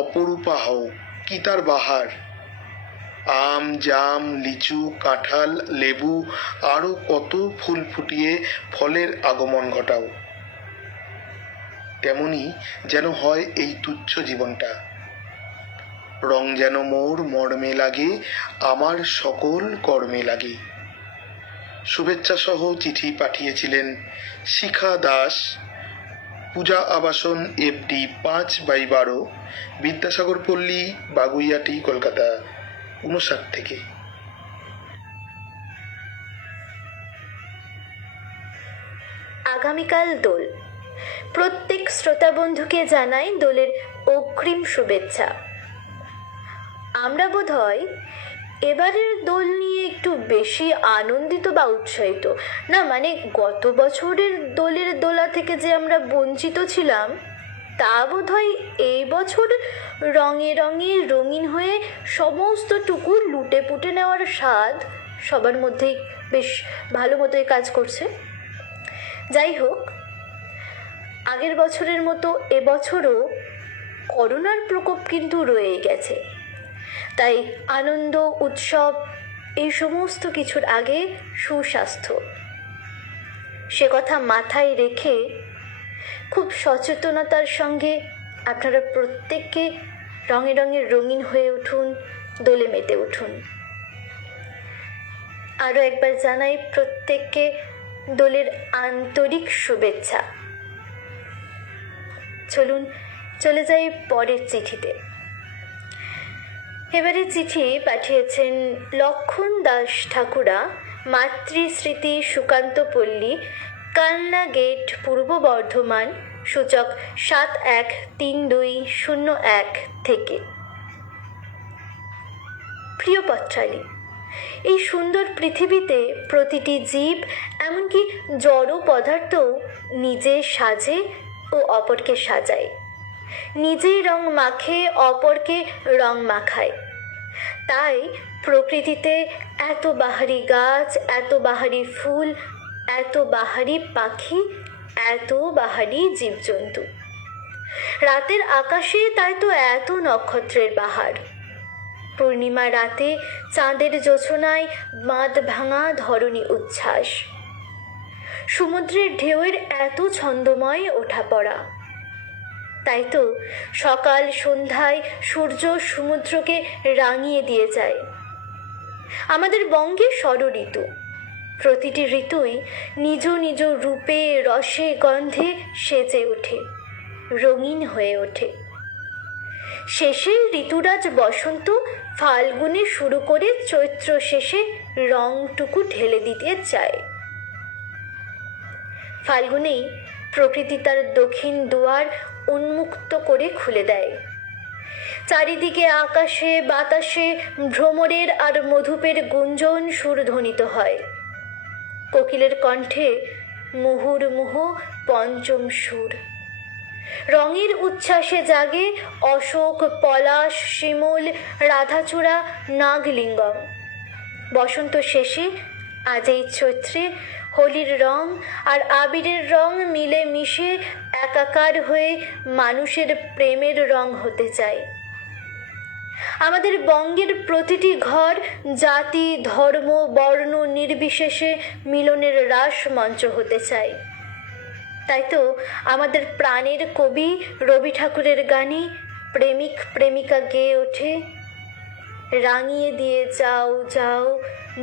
অপরূপা হও, কি তার বাহার। আম, জাম, লিচু, কাঁঠাল, লেবু, আরো কত ফুল ফুটিয়ে ফলের আগমন ঘটাও। তেমনি যেন হয় এই তুচ্ছ জীবনটা। রং যেন মোর মর্মে লাগে, আমার সকল কর্মে লাগে। শুভেচ্ছা সহ চিঠি পাঠিয়েছিলেন শিখা দাস, পূজা আবাসন, FD 5/12, বিদ্যাসাগর পল্লী, বাগুইয়াটি, কলকাতা 59 থেকে। আগামীকাল দোল। প্রত্যেক শ্রোতা বন্ধুকে জানাই দোলের অগ্রিম শুভেচ্ছা। আমরা বোধহয় এবারের দোল নিয়ে একটু বেশি আনন্দিত বা উৎসাহিত না, মানে গত বছরের দোলের দোলা থেকে যে আমরা বঞ্চিত ছিলাম, তা বোধহয় এই বছর রঙে রঙে রঙিন হয়ে সমস্তটুকু লুটে পুটে নেওয়ার স্বাদ সবার মধ্যেই বেশ ভালো মতোই কাজ করছে। যাই হোক, আগের বছরের মতো এবছরও করোনার প্রকোপ কিন্তু রয়ে গেছে। তাই আনন্দ, উৎসব, এই সমস্ত কিছুর আগে সুস্বাস্থ্য, সে কথা মাথায় রেখে খুব সচেতনতার সঙ্গে আপনারা প্রত্যেককে রঙে রঙে রঙিন হয়ে উঠুন, দোলে মেতে উঠুন। আরও একবার জানাই প্রত্যেককে দোলের আন্তরিক শুভেচ্ছা। চলুন চলে যাই পরের চিঠিতে। এবারে চিঠি পাঠিয়েছেন লক্ষণ দাস ঠাকুরা, মাতৃস্মৃতি, সুকান্ত পল্লী, কালনা গেট, পূর্ব বর্ধমান, সূচক 713201 থেকে। প্রিয় পত্রালী, এই সুন্দর পৃথিবীতে প্রতিটি জীব, এমনকি জড় পদার্থও নিজে সাজে ও অপরকে সাজায়, নিজেই রং মাখে, অপরকে রং মাখায়। তাই প্রকৃতিতে এত বাহারি গাছ, এত বাহারি ফুল, এত বাহারি পাখি, এত বাহারি জীবজন্তু। রাতের আকাশে তাই তো এত নক্ষত্রের বাহার। পূর্ণিমা রাতে চাঁদের জোছনায় বাঁধ ভাঙা ধরণী উচ্ছ্বাস। সমুদ্রের ঢেউয়ের এত ছন্দময় ওঠা পড়া। তাই তো সকাল সন্ধ্যায় সূর্য সমুদ্রকে রাঙিয়ে দিয়ে যায়। আমাদের বঙ্গে ষড়ঋতু, প্রতিটি ঋতুই নিজ নিজ রূপে, রসে, গন্ধে সেজে ওঠে, রঙিন হয়ে ওঠে। শেষের ঋতুরাজ বসন্ত ফাল্গুনে শুরু করে চৈত্র শেষে রংটুকু ঢেলে দিতে চায়। ফাল্গুনেই প্রকৃতি তার দক্ষিণ দুয়ার উন্মুক্ত করে খুলে দেয়। চারিদিকে আকাশে বাতাসে ভ্রমরের আর মধুপের গুঞ্জন সুর ধ্বনিত হয়। কোকিলের কণ্ঠে মুহুর্মুহু পঞ্চম সুর। রঙের উচ্ছ্বাসে জাগে অশোক, পলাশ, শিমুল, রাধাচূড়া, নাগলিঙ্গম। বসন্ত শেষে আজ এই চৈত্রে হোলির রং আর আবিরের রং মিলে মিশে একাকার হয়ে মানুষের প্রেমের রং হতে চায়। আমাদের বঙ্গের প্রতিটি ঘর জাতি, ধর্ম, বর্ণ নির্বিশেষে মিলনের রাস মঞ্চ হতে চায়। তাই তো আমাদের প্রাণের কবি রবি ঠাকুরের গানে প্রেমিক প্রেমিকা গেয়ে ওঠে, রাঙিয়ে দিয়ে যাও যাও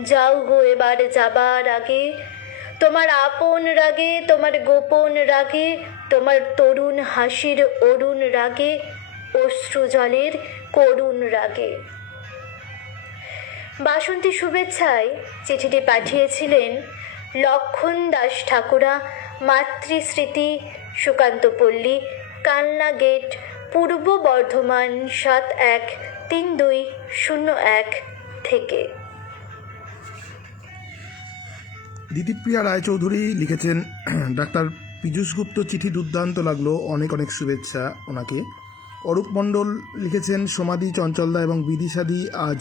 যাও গো এবার যাবার আগে, তোমার আপন রাগে, তোমার গোপন রাগে, তোমার তরুণ হাসির অরুণ রাগে, অশ্রু জলের করুণ রাগে। বাসন্তী শুভেচ্ছায় চিঠিটি পাঠিয়েছিলেন লক্ষণ দাস ঠাকুরা, মাতৃস্মৃতি, সুকান্তপল্লী, কালনা গেট, পূর্ব বর্ধমান 713201 থেকে। দিতিপ্রিয়া রায়চৌধুরী লিখেছেন, ডাক্তার পীযূষ গুপ্ত চিঠি দুর্দান্ত লাগলো, অনেক অনেক শুভেচ্ছা ওনাকে। অরূপ মণ্ডল লিখেছেন, সমাধি, চঞ্চলদা এবং বিদিশাদি আজ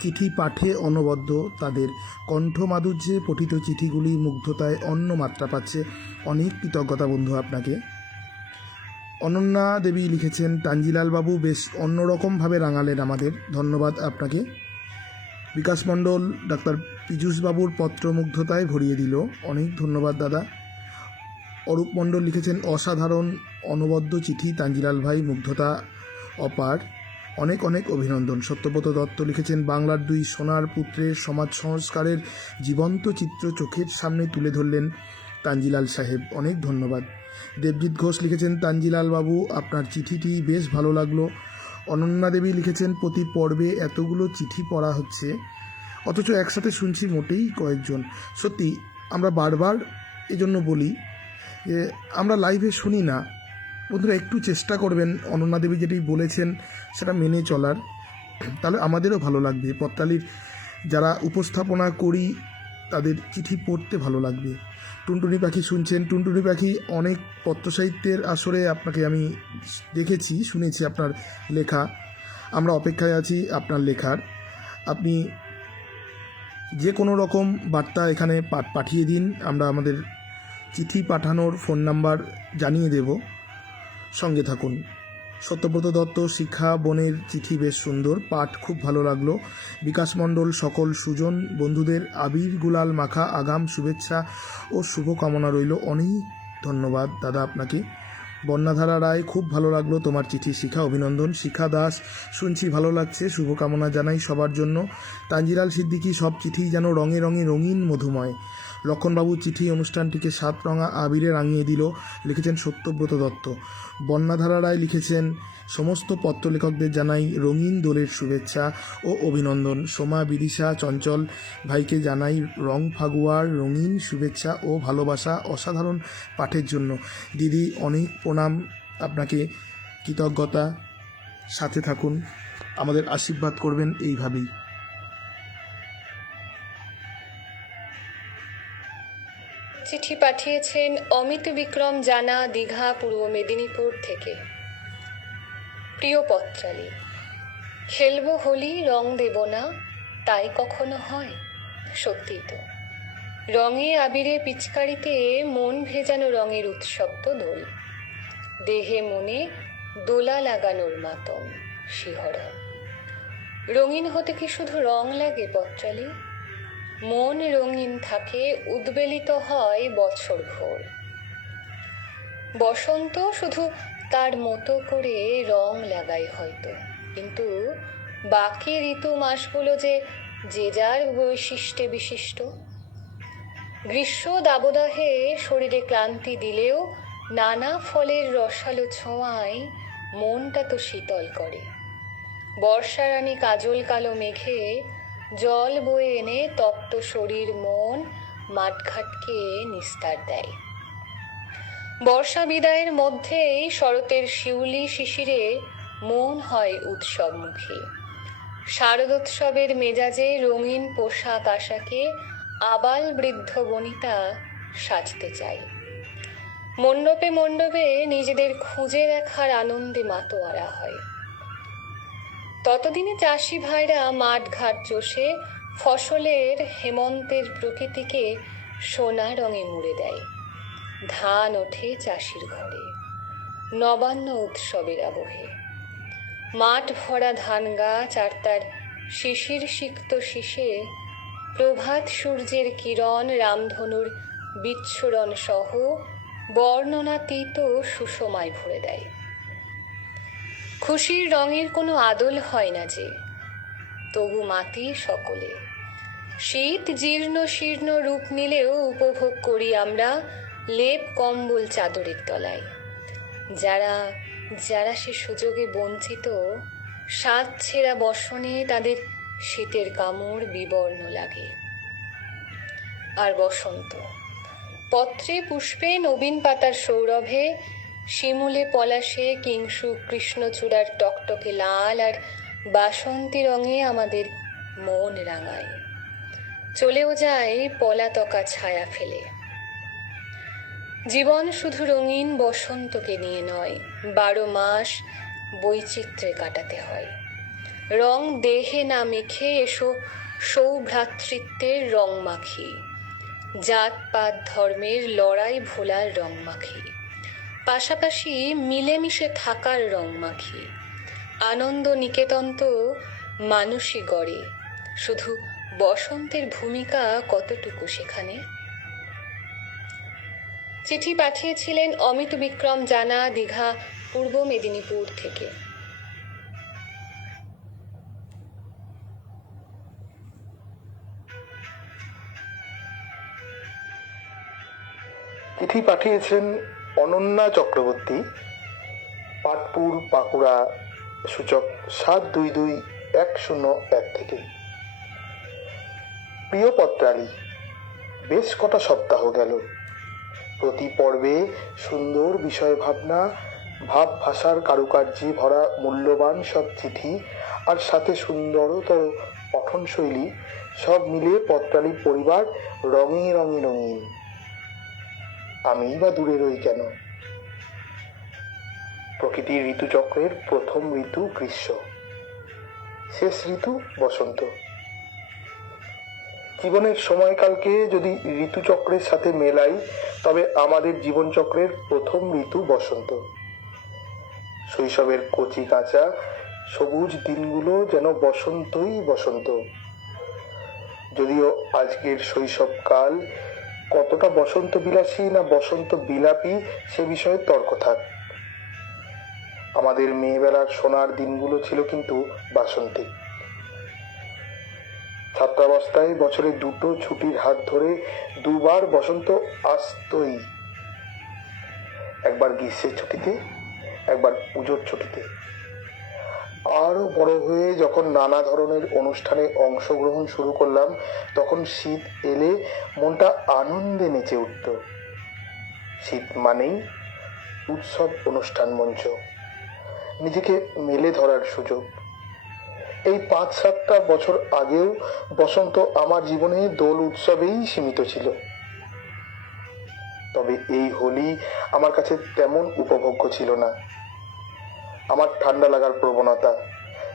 চিঠি পাঠে অনবদ্য, তাদের কণ্ঠমাধুর্যে পঠিত চিঠিগুলি মুগ্ধতায় অন্য মাত্রা পাচ্ছে, অনেক কৃতজ্ঞতা বন্ধু আপনাকে। অনন্যা দেবী লিখেছেন, তাঞ্জিলাল বাবু বেশ অন্যরকমভাবে রাঙালেন আমাদের, ধন্যবাদ আপনাকে। বিকাশ মণ্ডল, ডাক্তার পীযূষবাবুর পত্র মুগ্ধতায় ভরিয়ে দিল, অনেক ধন্যবাদ দাদা। অরূপ মণ্ডল লিখেছেন, অসাধারণ অনবদ্য চিঠি তাঞ্জিলাল ভাই, মুগ্ধতা অপার, অনেক অনেক অভিনন্দন। সত্যব্রত দত্ত লিখেছেন, বাংলার দুই সোনার পুত্রের সমাজ সংস্কারের জীবন্ত চিত্র চোখের সামনে তুলে ধরলেন তাঞ্জিলাল সাহেব, অনেক ধন্যবাদ। দেবজিৎ ঘোষ লিখেছেন, তাঞ্জিলাল বাবু আপনার চিঠিটি বেশ ভালো লাগলো। অনন্যা দেবী লিখেছেন, প্রতি পর্বে এতগুলো চিঠি পড়া হচ্ছে অথচ একসাথে শুনছি মোটেই কয়েকজন। সত্যি আমরা বারবার এজন্য বলি যে আমরা লাইভে শুনি না, বন্ধুরা একটু চেষ্টা করবেন অনন্যা দেবী যেটি বলেছেন সেটা মেনে চলার, তাহলে আমাদেরও ভালো লাগবে। পত্রালির যারা উপস্থাপনা করি তাদের চিঠি পড়তে ভালো লাগবে। টুনটুনি পাখি শুনছেন, টুনটুনি পাখি অনেক পত্রসাহিত্যের আসরে আপনাকে আমি দেখেছি, শুনেছি আপনার লেখা, আমরা অপেক্ষায় আছি আপনার লেখার। আপনি যে কোনো রকম বার্তা এখানে পাঠিয়ে দিন, আমরা আমাদের চিঠি পাঠানোর ফোন নাম্বার জানিয়ে দেব, সঙ্গে থাকুন। সত্যব্রত দত্ত, শিখা বোনের চিঠি বেশ সুন্দর, পাঠ খুব ভালো লাগলো। বিকাশ মণ্ডল, সকল সুজন বন্ধুদের আবির গুলাল মাখা আগাম শুভেচ্ছা ও শুভকামনা রইল, অনেক ধন্যবাদ দাদা আপনাকে। বন্যাধারা রায়, খুব ভালো লাগলো তোমার চিঠি শিখা, অভিনন্দন। শিখা দাস, শুনছি ভালো লাগছে, শুভকামনা জানাই সবার জন্য। তাঞ্জিলাল সিদ্দিকী, সব চিঠি যেন রঙে রঙে রঙিন মধুময়। লক্ষণবাবুর চিঠি অনুষ্ঠানটিকে সাত রঙা আবিরে রাঙিয়ে দিল, লিখেছেন সত্যব্রত দত্ত। বন্যাধারা রায় লিখেছেন, সমস্ত পত্রলেখকদের জানাই রঙিন দোলের শুভেচ্ছা ও অভিনন্দন। সোমা, বিদিশা, চঞ্চল ভাইকে জানাই রং ফাগুয়ার রঙিন শুভেচ্ছা ও ভালোবাসা অসাধারণ পাঠের জন্য। দিদি অনেক প্রণাম আপনাকে, কৃতজ্ঞতা, সাথে থাকুন, আমাদের আশীর্বাদ করবেন এইভাবেই। চিঠি পাঠিয়েছেন অমিত বিক্রম জানা, দীঘা, পূর্ব মেদিনীপুর থেকে। প্রিয় পত্রালী, খেলবো হোলি, রং দেব না, তাই কখনো হয়? সত্যিই তো, রঙে আবিরে পিচকারিতে মন ভেজানো রঙের উৎসব তো দোল। দেহে মনে দোলা লাগানোর মাতম, শিহরণ। রঙিন হতে কি শুধু রং লাগে পত্রালী? মন রঙিন থাকে, উদ্বেলিত হয় বছর ভোর। বসন্ত শুধু তার মতো করে রং লাগায় হয়তো, কিন্তু বাকি ঋতু মাসগুলো যে যার বৈশিষ্ট্যে বিশিষ্ট। গ্রীষ্ম দাবদাহে শরীরে ক্লান্তি দিলেও নানা ফলের রসালো ছোঁয়ায় মনটা তো শীতল করে। বর্ষারানী কাজল কালো মেঘে জল বয়ে এনে তপ্ত শরীর মন মাঠঘাটকে নিস্তার দেয়। বর্ষা বিদায়ের মধ্যেই শরতের শিউলি শিশিরে মন হয় উৎসবমুখী। শারদোৎসবের মেজাজে রঙিন পোশাক আশাকে আবাল বৃদ্ধ বনিতা সাজতে চায়। মণ্ডপে মণ্ডপে নিজেদের খুঁজে দেখার আনন্দে মাতোয়ারা হয়। ততদিনে চাষি ভাইরা মাঠ ঘাট চষে ফসলের হেমন্তের প্রকৃতিকে সোনা রঙে মুড়ে দেয়। ধান ওঠে চাষির ঘরে, নবান্ন উৎসবের আবহে। মাঠ ভরা ধান গাছ আর তার শিশির সিক্ত শীষে প্রভাত সূর্যের কিরণ রামধনুর বিচ্ছুরণ সহ বর্ণনাতীত সুষমায় ভরে দেয়। খুশির রঙের কোনো আদল হয় না যে, তবু মাতি সকলে। শীত জীর্ণ শীর্ণ রূপ নিলেও উপভোগ করি আমরা লেপ কম্বল চাদরের তলায়। যারা যারা সে সুযোগে বঞ্চিত, সাত ছেঁড়া বসনে তাদের শীতের কামড় বিবর্ণ লাগে। আর বসন্ত, পত্রে পুষ্পে নবীন পাতার সৌরভে, শিমুলে পলাশে কিংসু কৃষ্ণচূড়ার টকটকে লাল আর বাসন্তী রঙে আমাদের মন রাঙায়। চলেও যায় পলাতকা ছায়া ফেলে। জীবন শুধু রঙিন বসন্তকে নিয়ে নয়, 12 মাস বৈচিত্র্যে কাটাতে হয়। রং দেহে না মেখে এসো সৌভ্রাতৃত্বের রং মাখি, জাতপাত ধর্মের লড়াই ভোলার রং মাখি, পাশাপাশি মিলেমিশে থাকার রং মাখি। আনন্দ নিকেতন তো মানুষই গড়ে, শুধু বসন্তের ভূমিকা কতটুকু সেখানে। চিঠি পাঠিয়েছিলেন অমিত বিক্রম জানা, দীঘা, পূর্ব মেদিনীপুর থেকে। চিঠি পাঠিয়েছেন অনন্যা চক্রবর্তী, পাটপুর, বাঁকুড়া, সূচক 722-101 থেকে। প্রিয় পত্রালী, বেশ কটা সপ্তাহ গেল। প্রতি পর্বে সুন্দর বিষয় ভাবনা, ভাব ভাষার কারুকার্যে ভরা মূল্যবান সব চিঠি আর সাথে সুন্দরতর পঠনশৈলী, সব মিলিয়ে পত্রালী পরিবার রঙে রঙে রঙিন। আমি বা দূরে রই কেন? প্রকৃতির ঋতুচক্রের প্রথম ঋতু গ্রীষ্ম, শেষ ঋতু বসন্ত। জীবনের সময়কালকে যদি ঋতুচক্রের সাথে মেলাই, তবে আমাদের জীবনচক্রের প্রথম ঋতু বসন্ত। শৈশবের কচি কাঁচা সবুজ দিনগুলো যেন বসন্তই বসন্ত। যদিও আজকের শৈশবকাল কতটা বসন্ত বিলাসী না বসন্ত বিলাপী সে বিষয়ে তর্ক থাক। আমাদের মেয়েবেলার সোনার দিনগুলো ছিল কিন্তু বাসন্তিক। ছাত্রাবস্থায় বছরে 2টো ছুটির হাত ধরে 2বার বসন্ত আসতই। একবার গ্রীষ্মের ছুটিতে, একবার পুজোর ছুটিতে। আরো বড় হয়ে যখন নানা ধরনের অনুষ্ঠানে অংশগ্রহণ শুরু করলাম, তখন শীত এলে মনটা আনন্দে নেচে উঠত। শীত মানেই উৎসব, অনুষ্ঠান মঞ্চ, নিজেকে মেলে ধরার সুযোগ। এই 5-7টা বছর আগেও বসন্ত আমার জীবনে দোল উৎসবেই সীমিত ছিল। তবে এই হোলি আমার কাছে তেমন উপভোগ্য ছিল না। আমার ঠান্ডা লাগার প্রবণতা,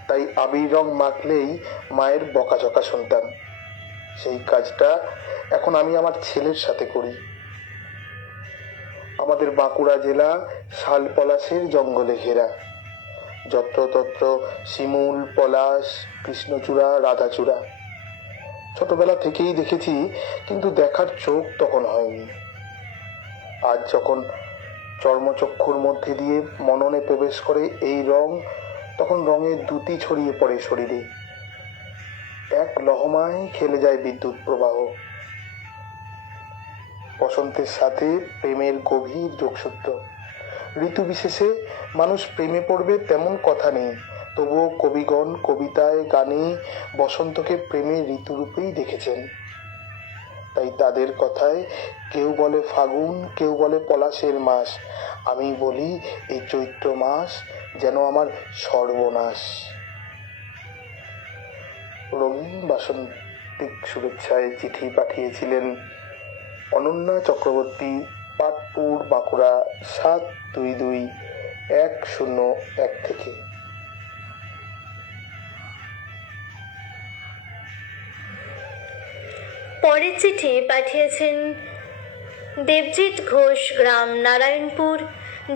তাই আবির রং মাখলেই মায়ের বকাঝকা শুনতাম। সেই কাজটা এখন আমি আমার ছেলের সাথে করি। আমাদের বাঁকুড়া জেলা শাল পলাশের জঙ্গলে ঘেরা। যত্রতত্র শিমুল, পলাশ, কৃষ্ণচূড়া, রাধাচূড়া। ছোটবেলা থেকেই দেখেছি, কিন্তু দেখার চোখ তখন হয়নি। আজ যখন চর্মচক্ষুর মধ্যে দিয়ে মননে প্রবেশ করে এই রং, তখন রঙের দ্যুতি ছড়িয়ে পড়ে শরীরে। এক লহমায় খেলে যায় বিদ্যুৎ প্রবাহ। বসন্তের সাথে প্রেমের গভীর যোগসূত্র। ঋতু বিশেষে মানুষ প্রেমে পড়বে তেমন কথা নেই, তবুও কবিগণ কবিতায় গানে বসন্তকে প্রেমের ঋতুরূপেই দেখেছেন। তাই তাদের কথায় কেউ বলে ফাগুন, কেউ বলে পলাশের মাস, আমি বলি এই চৈত্র মাস যেন আমার সর্বনাশ। রঙিন বাসন্তিক শুভেচ্ছায় চিঠি পাঠিয়েছিলেন অনন্যা চক্রবর্তী, পাটপুর, বাঁকুড়া 722101 থেকে। পরের চিঠি পাঠিয়েছেন দেবজিৎ ঘোষ, গ্রাম নারায়ণপুর,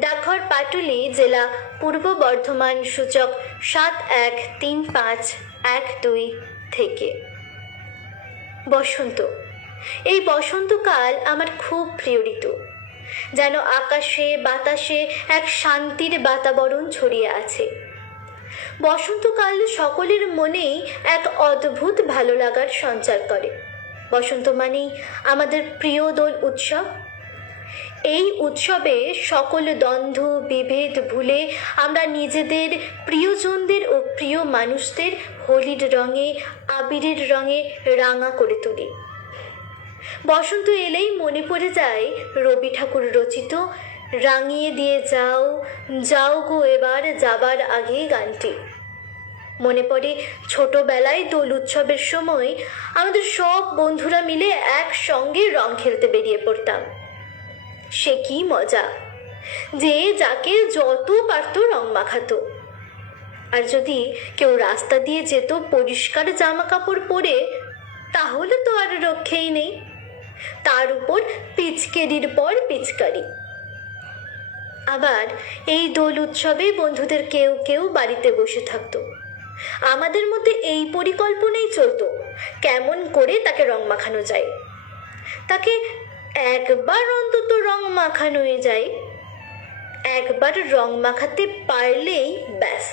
ডাকঘর পাটুলি, জেলা পূর্ব বর্ধমান, সূচক 713512 থেকে। বসন্ত, এই বসন্তকাল আমার খুব প্রিয় ঋতু। যেন আকাশে বাতাসে এক শান্তির বাতাবরণ ছড়িয়ে আছে। বসন্তকাল সকলের মনেই এক অদ্ভুত ভালো লাগার সঞ্চার করে। বসন্ত মানেই আমাদের প্রিয় দোল উৎসব। এই উৎসবে সকল দ্বন্দ্ব বিভেদ ভুলে আমরা নিজেদের প্রিয়জনদের ও প্রিয় মানুষদের হোলির রঙে, আবিরের রঙে রাঙা করে তুলি। বসন্ত এলেই মনে পড়ে যায় রবি ঠাকুর রচিত রাঙিয়ে দিয়ে যাও, যাও গো এবার যাবার আগে গানটি। মনে পড়ে ছোটবেলায় দোল উৎসবের সময় আমাদের সব বন্ধুরা মিলে একসঙ্গে রং খেলতে বেরিয়ে পড়তাম। সে কি মজা! যে যাকে যত পারত রং মাখাতো। আর যদি কেউ রাস্তা দিয়ে যেত পরিষ্কার জামা কাপড় পরে, তাহলে তো আর রক্ষেই নেই। তার উপর পিচকারির পর পিচকারি। আবার এই দোল উৎসবে বন্ধুদের কেউ কেউ বাড়িতে বসে থাকতো। আমাদের মধ্যে এই পরিকল্পনাই চলতো কেমন করে তাকে রং মাখানো যায়। তাকে একবার অন্তত রং মাখানোই যায়। একবার রং মাখাতে পারলেই ব্যাস,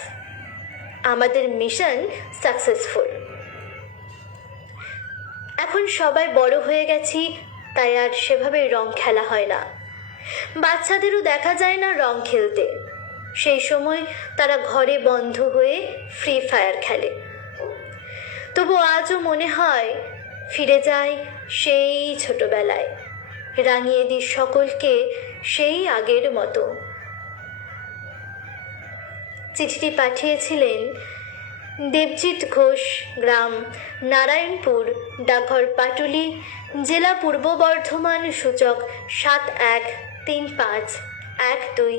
আমাদের মিশন সাকসেসফুল। এখন সবাই বড় হয়ে গেছি, তাই আর সেভাবে রং খেলা হয় না। বাচ্চাদেরও দেখা যায় না রং খেলতে। সেই সময় তারা ঘরে বন্ধ হয়ে ফ্রি ফায়ার খেলে। তবু আজও মনে হয় ফিরে যায় সেই ছোটবেলায়, রাঙিয়ে দিই সকলকে সেই আগের মতো। চিঠিটি পাঠিয়েছিলেন দেবজিৎ ঘোষ, গ্রাম নারায়ণপুর, ডাকঘর পাটুলি, জেলা পূর্ব বর্ধমান, সূচক 713512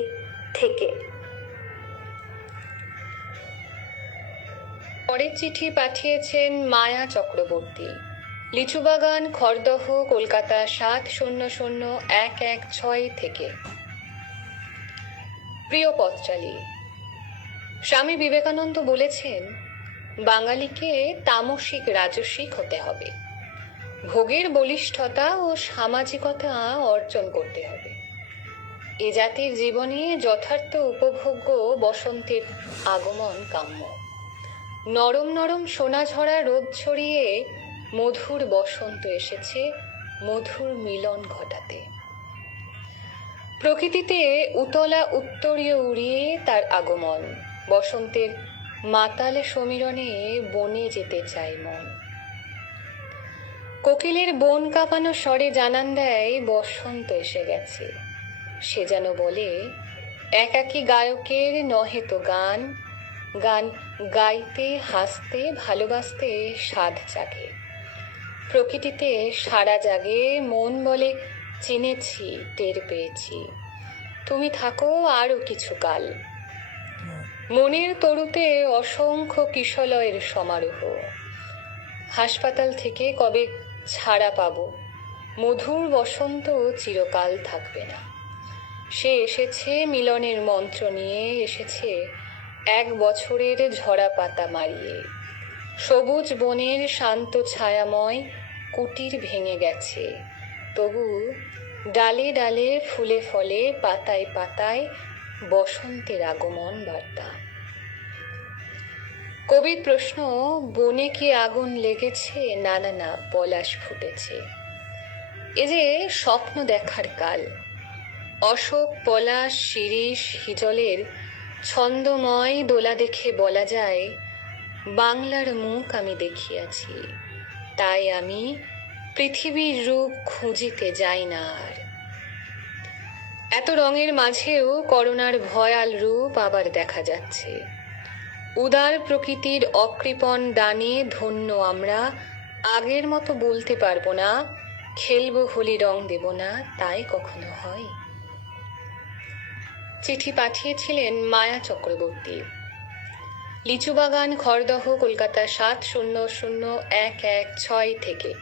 থেকে। পরের চিঠি পাঠিয়েছেন মায়া চক্রবর্তী, লিচুবাগান, খড়দহ, কলকাতা 700116 থেকে। প্রিয় পথচালী, স্বামী বিবেকানন্দ বলেছেন, বাঙালিকে তামসিক রাজসিক হতে হবে, ভোগের বলিষ্ঠতা ও সামাজিকতা অর্জন করতে হবে। এ জাতির জীবনে যথার্থ উপভোগ্য বসন্তের আগমন কাম্য। নরম নরম সোনাঝরা রোদ ছড়িয়ে মধুর বসন্ত এসেছে মধুর মিলন ঘটাতে। প্রকৃতিতে উতলা উত্তরীয় উড়িয়ে তার আগমন। বসন্তের মাতাল সমীরণে বনে যেতে চায় মন। কোকিলের বন কাঁপানো স্বরে জানান দেয় বসন্ত এসে গেছে। সে যেন বলে, একাকী গায়কের নহে তো গান, গান গাইতে হাসতে ভালোবাসতে স্বাদ জাগে। প্রকৃতিতে সারা জাগে, মন বলে চিনেছি, টের পেয়েছি, তুমি থাকো আরো কিছু কাল। মনের তরুতে অসংখ্য কিশলয়ের সমারোহ। হাসপাতাল থেকে কবে ছাড়া পাবো, মধুর বসন্ত চিরকাল থাকবে না। সে এসেছে মিলনের মন্ত্র নিয়ে, এসেছে 1 বছরের ঝরা পাতা মারিয়ে। সবুজ বনের শান্ত ছায়াময় কুটির ভেঙে গেছে, তবু ডালে ডালে ফুলে ফলে পাতায় পাতায় বসন্তের আগমন বার্তা। কবির প্রশ্ন, বনে কি আগুন লেগেছে? না না না, পলাশ ফুটেছে। এ যে স্বপ্ন দেখার কাল। অশোক, পলাশ, শিরীষ, হিজলের ছন্দময় দোলা দেখে বলা যায়, বাংলার মুখ আমি দেখিয়াছি, তাই আমি পৃথিবীর রূপ খুঁজিতে যাই না আর। এত রঙের মাঝেও করোনার ভয়াল রূপ আবার দেখা যাচ্ছে। উদার প্রকৃতির অকৃপণ দানে ধন্য আমরা, আগের মতো বলতে পারবো না খেলবো হোলি রং দেব না, তাই কখনো হয়? চিঠি পাঠিয়েছিলেন মায়া চক্রবর্তী, লিচুবাগান, খড়দহ, কলকাতা 700116 থেকে।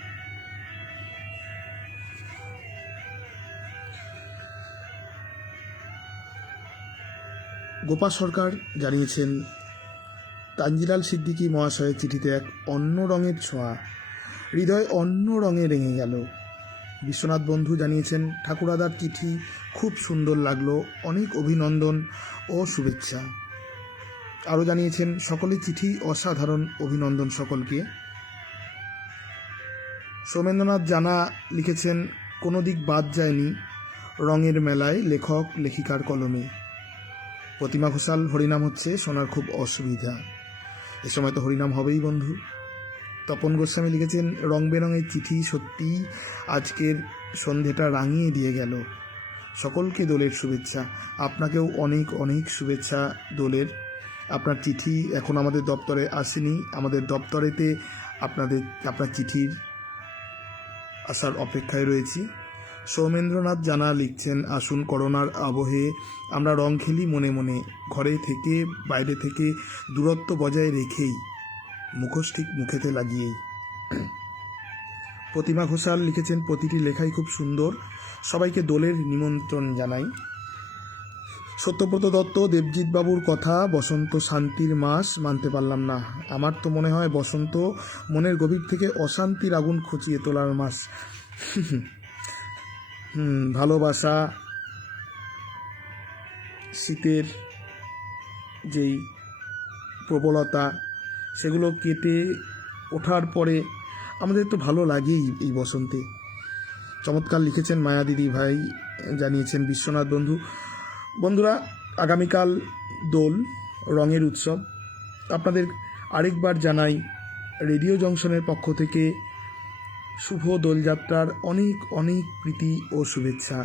গোপা সরকার জানিয়েছেন, তানজিলাল সিদ্দিকী মহাশয়ের চিঠিতে এক অন্য রঙের ছোঁয়া, হৃদয় অন্য রঙে রেঙে গেল। বিশ্বনাথ বন্ধু জানিয়েছেন, ঠাকুরাদার চিঠি খুব সুন্দর লাগলো, অনেক অভিনন্দন ও শুভেচ্ছা। আরও জানিয়েছেন, সকলের চিঠি অসাধারণ, অভিনন্দন সকলকে। সৌমেন্দ্রনাথ জানা লিখেছেন, কোনো দিক বাদ যায়নি রঙের মেলায় লেখক লেখিকার কলমে। প্রতিমা ঘোষাল, হরিনাম হচ্ছে, শোনার খুব অসুবিধা। এ সময় তো হরিনাম হবেই বন্ধু। তপন গোস্বামী লিখেছেন, রং বেরঙের চিঠি সত্যিই আজকের সন্ধেটা রাঙিয়ে দিয়ে গেল। সকলকে দোলের শুভেচ্ছা। আপনাকেও অনেক অনেক শুভেচ্ছা দোলের। আপনার চিঠি এখন আমাদের দপ্তরে আসেনি, আমাদের দপ্তরেতে আপনার চিঠির আসার অপেক্ষায় রয়েছি। সৌমেন্দ্রনাথ জানা লিখছেন, আসুন করোনার আবহে আমরা রং খেলি মনে মনে, ঘরে থেকে বাইরে থেকে দূরত্ব বজায় রেখেই, মুখোশ ঠিক মুখেতে লাগিয়েই। প্রতিমা ঘোষাল লিখেছেন, প্রতিটি লেখাই খুব সুন্দর, সবাইকে দোলের নিমন্ত্রণ জানাই। সত্যব্রত দত্ত, দেবজিৎ বাবুর কথা, বসন্ত শান্তির মাস, মানতে পারলাম না। আমার তো মনে হয় বসন্ত মনের গভীর থেকে অশান্তির আগুন খুঁচিয়ে তোলার মাস। ভালোবাসা, শীতের যেই প্রবলতা, সেগুলো কেটে ওঠার পরে আমাদের তো ভালো লাগেই এই বসন্তে। চমৎকার লিখেছেন মায়া দিদি ভাই, জানিয়েছেন বিশ্বনাথ বন্ধু। বন্ধুরা, আগামীকাল দোল, রঙের উৎসব। আপনাদের আরেকবার জানাই রেডিও জংশনের পক্ষ থেকে শুভ দোলযাত্রার অনেক অনেক প্রীতি ও শুভেচ্ছা।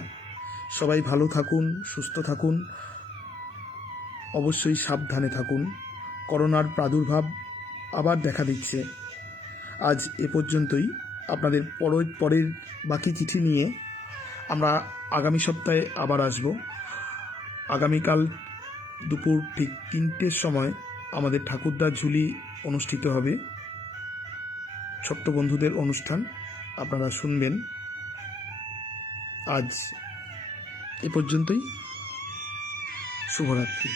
সবাই ভালো থাকুন, সুস্থ থাকুন, অবশ্যই সাবধানে থাকুন। করোনার প্রাদুর্ভাব আবার দেখা দিচ্ছে। আজ এ পর্যন্তই। আপনাদের পরের বাকি চিঠি নিয়ে আমরা আগামী সপ্তাহে আবার আসব। আগামীকাল দুপুর ঠিক 3টের সময় আমাদের ঠাকুরদার ঝুলি অনুষ্ঠিত হবে, ছোট্ট বন্ধুদের অনুষ্ঠান, আপনারা শুনবেন। আজ এ পর্যন্তই। শুভরাত্রি।